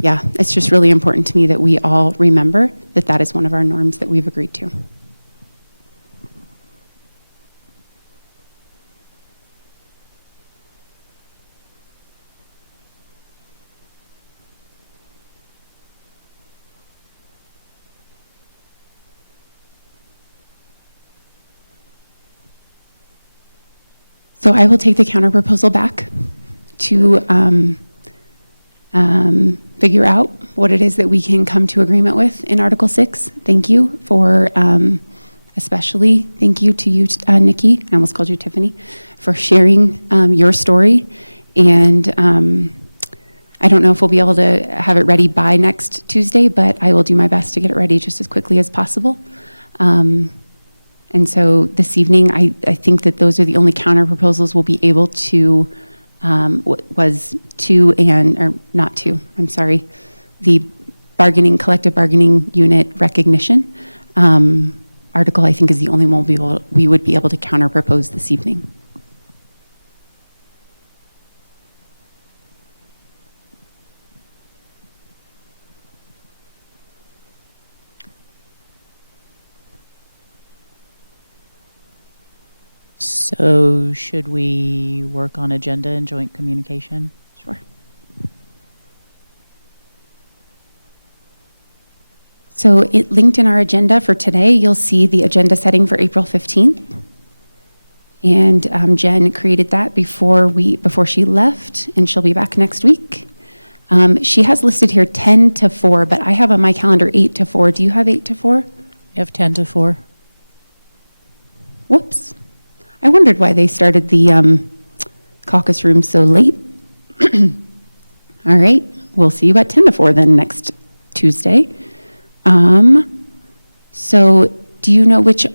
yeah, it's just really important to me that we all remember that that is one of our norms that we've agreed to. So I will take the counterproposal back to figure out what it is that we can come to agreement with in Article 6. Thank you for, especially thank you to you, Nikki, I almost called you Tiffany, for sharing your story. And I don't know if we'll be able to have it ready by next Tuesday, but I will do my best to get it ready just as quickly as possible. And so this evening, I think that those are the only counter proposals we'll be able to, was to and, or not to, I'm sorry, the collective bargaining unit recognition. Article, I think, is the only one we would be able to counter propose this evening. So should we work on agenda and joint communication? Sure. So it linked in our agenda for today, you'll see the agenda setting for April 15th. And Jen created that before she left, and she'll be back next week. She has listed here 10 to 4, but I have on my calendar 8 to 4. Do you have 8 to 4? You have 10 to 4. Whoops. I wondered why they started the caucus room so late. All right, we'll see you at 10 to 4 then next Tuesday. So do you know which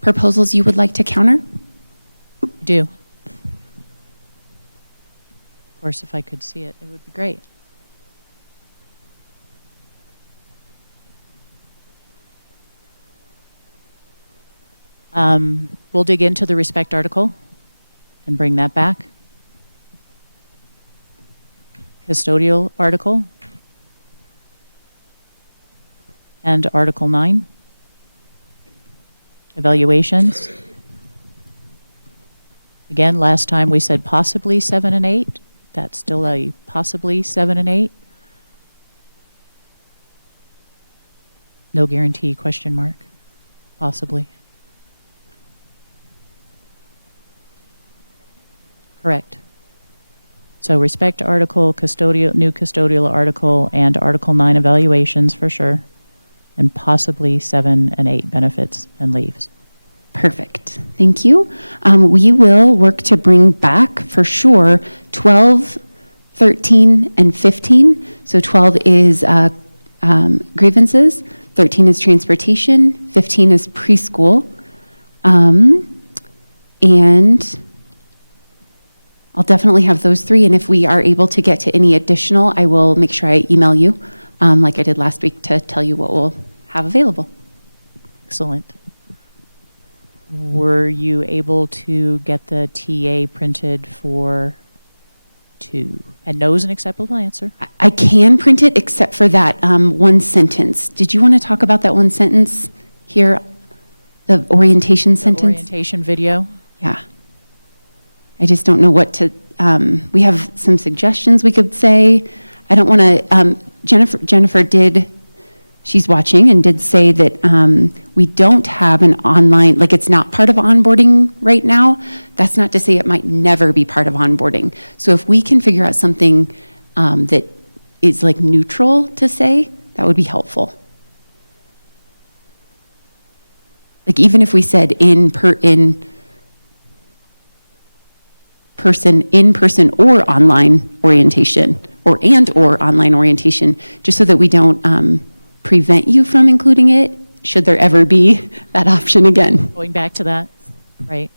proposals you would like to counter? I do. Of course, if I could see it, it would be great. We'll dig into the respect article and bring that back. Custodial article and Article 9. Evaluations. Again, last time we said possibly 7 and 8. That's still a possibly 7 and 8. No guarantee, question mark. Possibly. Correct. So respect article, new custodial article, and Article 9 evaluations for sure, and possibly 7 and 8 benefits and leaves. Perfect. Thank you. We will work to bring back for sure 12, 13, and 15. So 12 is grievances, 13 is transportation, 15 is preschool, and I'll definitely have those 3, and if we are able to get to any additional, I will make sure I email you, like I did last week, to tell you what we'll have available. Excellent. Were you able to get the TA printed for 2? And no is an acceptable answer. I can print it except for that one sentence. Did you want to talk about that one sentence here, the orientation sentence? Orientation video. Yeah. I just don't know what to, we have some suggestions we could say. I don't want to, Jennifer did, she's watching and did say that we don't have an online, like it's not part of onboarding right now. That's not to say it might never be part of onboarding. So if we can figure out something that is like neutral to say, that would be helpful. Like even if we said in person or online orientation, or online orientation, just so that we don't prevent you from including it, should there ever be that option again. Going back to that, right?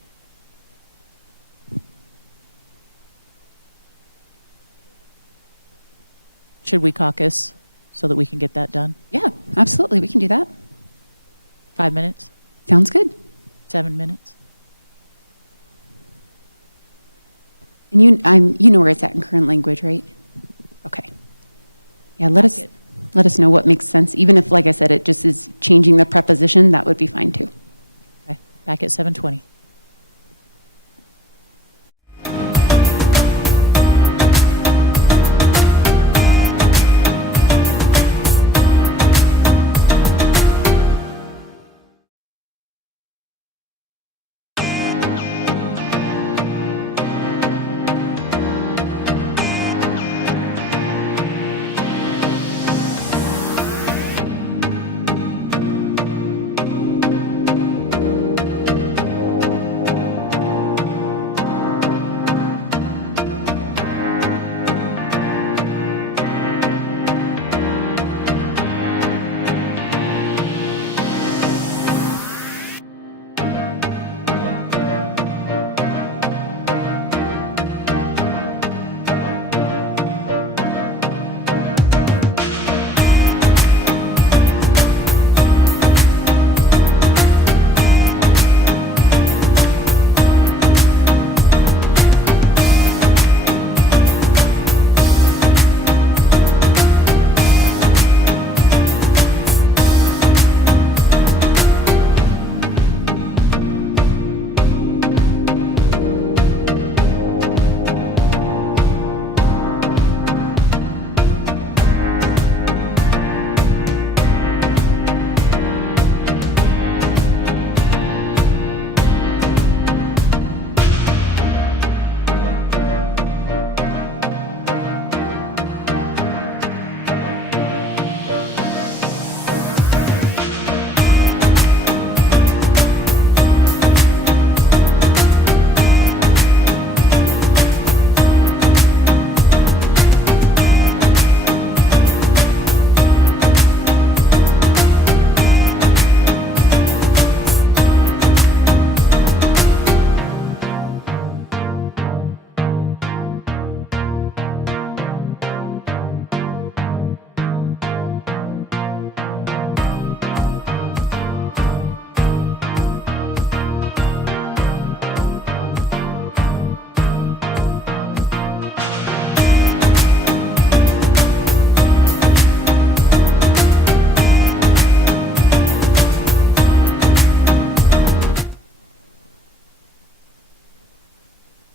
Should we caucus so that we can get that done? Yeah, absolutely, we can do that. 5 minutes? Sounds good. 7 minutes? And you know where it's at in current language, right? Okay. Yeah, let us know what makes sense. Even if, like I said, it just is changing the preposition, that would be fine too. Okay, back at 7:20.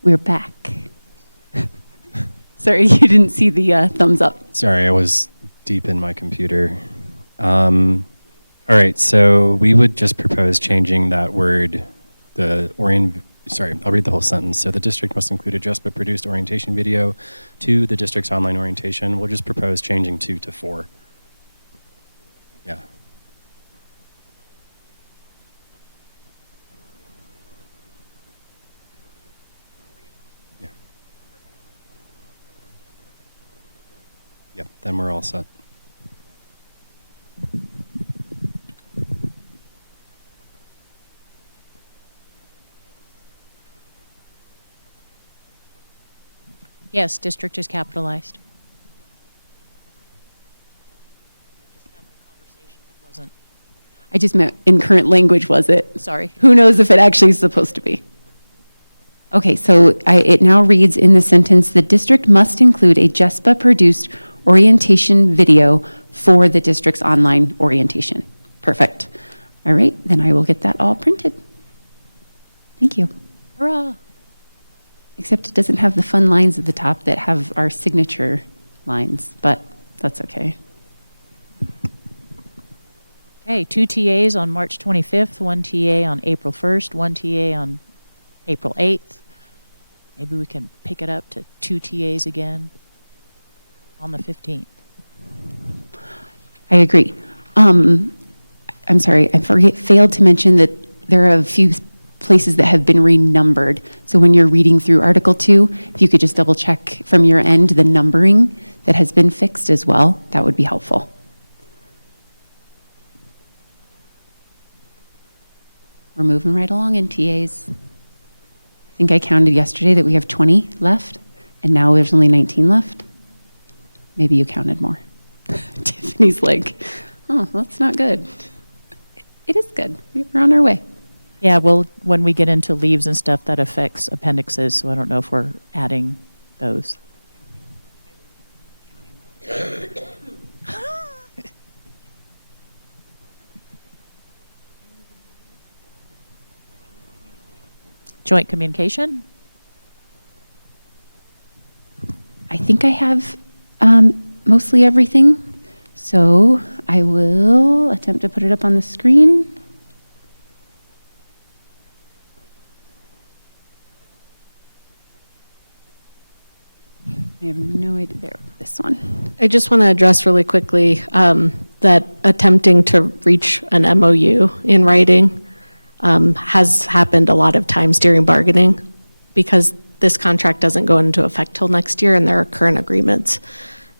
We're back. Sorry, you didn't see the thumbs up. Sorry, I was deep in my computer. All right, so we would just propose changing that word, I'll read the whole sentence. So the district must include a JESPA produced orientation video to the district's online orientation. We'll just propose changing 2 to 4. Yeah. Yeah. Yep, then we're all set. Yes, district is capitalized. I just meant in current language, was it? Sorry. Who knows if it actually is supposed to be? Okay, so it now reads in the sentence, the district must include a JESPA-produced orientation video for the district's online orientation. Perfect. All right, then I will get that all printed. Thank you. Hurrah. Except it doesn't have the fun lines at the top that have our signature lines, but that's okay. Okay, 2 TAs on March 25th, 1 TA on April 1st, 1 TA on April 8th. Maybe we can pick it up to 2 TAs again on the 15th. I agree. I'm sorry, failed to mention that there are a few places that have been renumbered. So when you're reading through Article 2, if you could just double check from your end the numbering that has been fixed as well, that would be helpful. We're moving right along in TAs. I think I counted yesterday that we have 20 left, and now there's only 19 left. Maybe you counted more. Tiffany's like, oh, that's not good. It is good. We're on our way. Yeah, well, when we get into leaves and stuff, that affects appendixes, so I don't know if we're adding those. Joint communication? I think I have mostly everything, so I will attempt to put it up on the screen. I have no idea. There, this one. I just want to address really quickly that attempting to reach an MOU in writing has happened a lot of times during bargaining because this contract doesn't go into effect till next year, and there are current agreements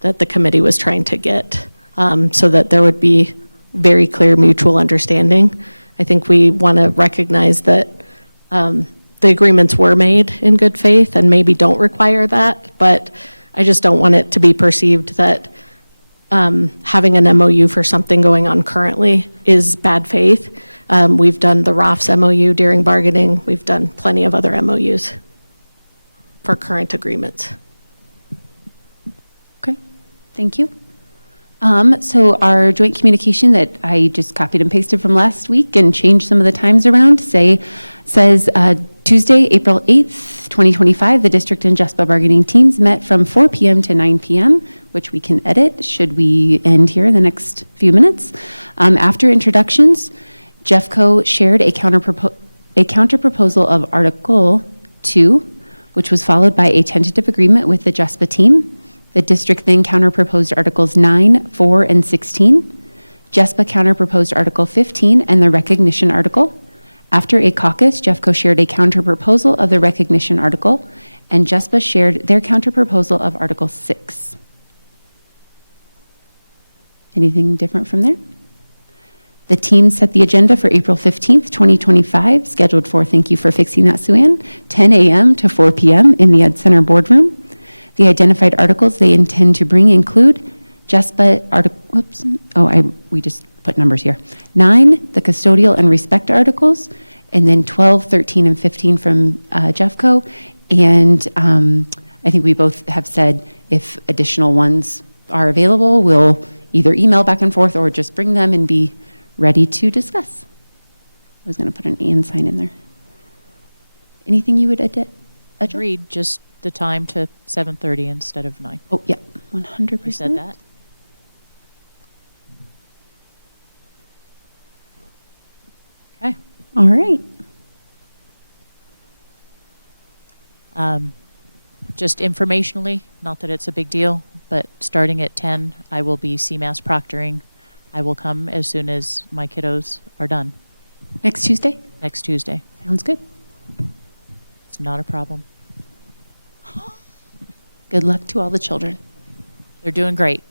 that the committee was trying to get so that there would be very clear mutual understanding. I think we want to recognize that the agreements were made in good faith and maybe don't require that, but I just don't want it to be perceived that having an MOU for something going on currently is bad faith. We've done the ROFS MOU during bargaining. We've done plenty of other MOUs for current agreements. Okay, thank you. So our joint communication that I just copied and pasted from last week and changed some of the times around says Tuesday, April 8th, 2025, the district and JESPA bargaining teams met from 4 p.m. to 9 p.m., which we can edit should we end here in the next few minutes. After introductions, JEFCO shared a counter proposal of Article 2, which was followed by a tentative agreement with the JESPA team. The district then counter-proposed Articles 9, 4, and 16. JESPA counter-proposed Article 15 and the recognition article. After a caucus, JEFCO shared a counter-proposal of the recognition article, and JESPA shared their counter-proposal of Article 6. Anything different from there? The team set the agenda for April 15th, 2025, scheduled for, thank you for fixing that, Sue-Ann, 10 a.m. to 4 p.m. in the Ed Center boardroom. The identified articles they intend to bring include JESPA we just put numbers here. 9, the custodial and respect articles, and then 12, 13, and 15 from JEFCO. And I think we both have said if additional ones are available, we'll either email back and forth or just bring them and be ready to discuss. I was going to put an and sign in there. Anything you would adjust? Agreed, just the time to 7:30 instead of 9. Oh, yeah, 100%. You said that? Okay. All right. Just informationally, not that it's a big deal, but starting at 10, I will be CMAS proctoring. I will come as soon as my kiddos are done. Next Tuesday? Next Tuesday. Sounds good. It's not a problem. Good luck to all the children. They're doing great.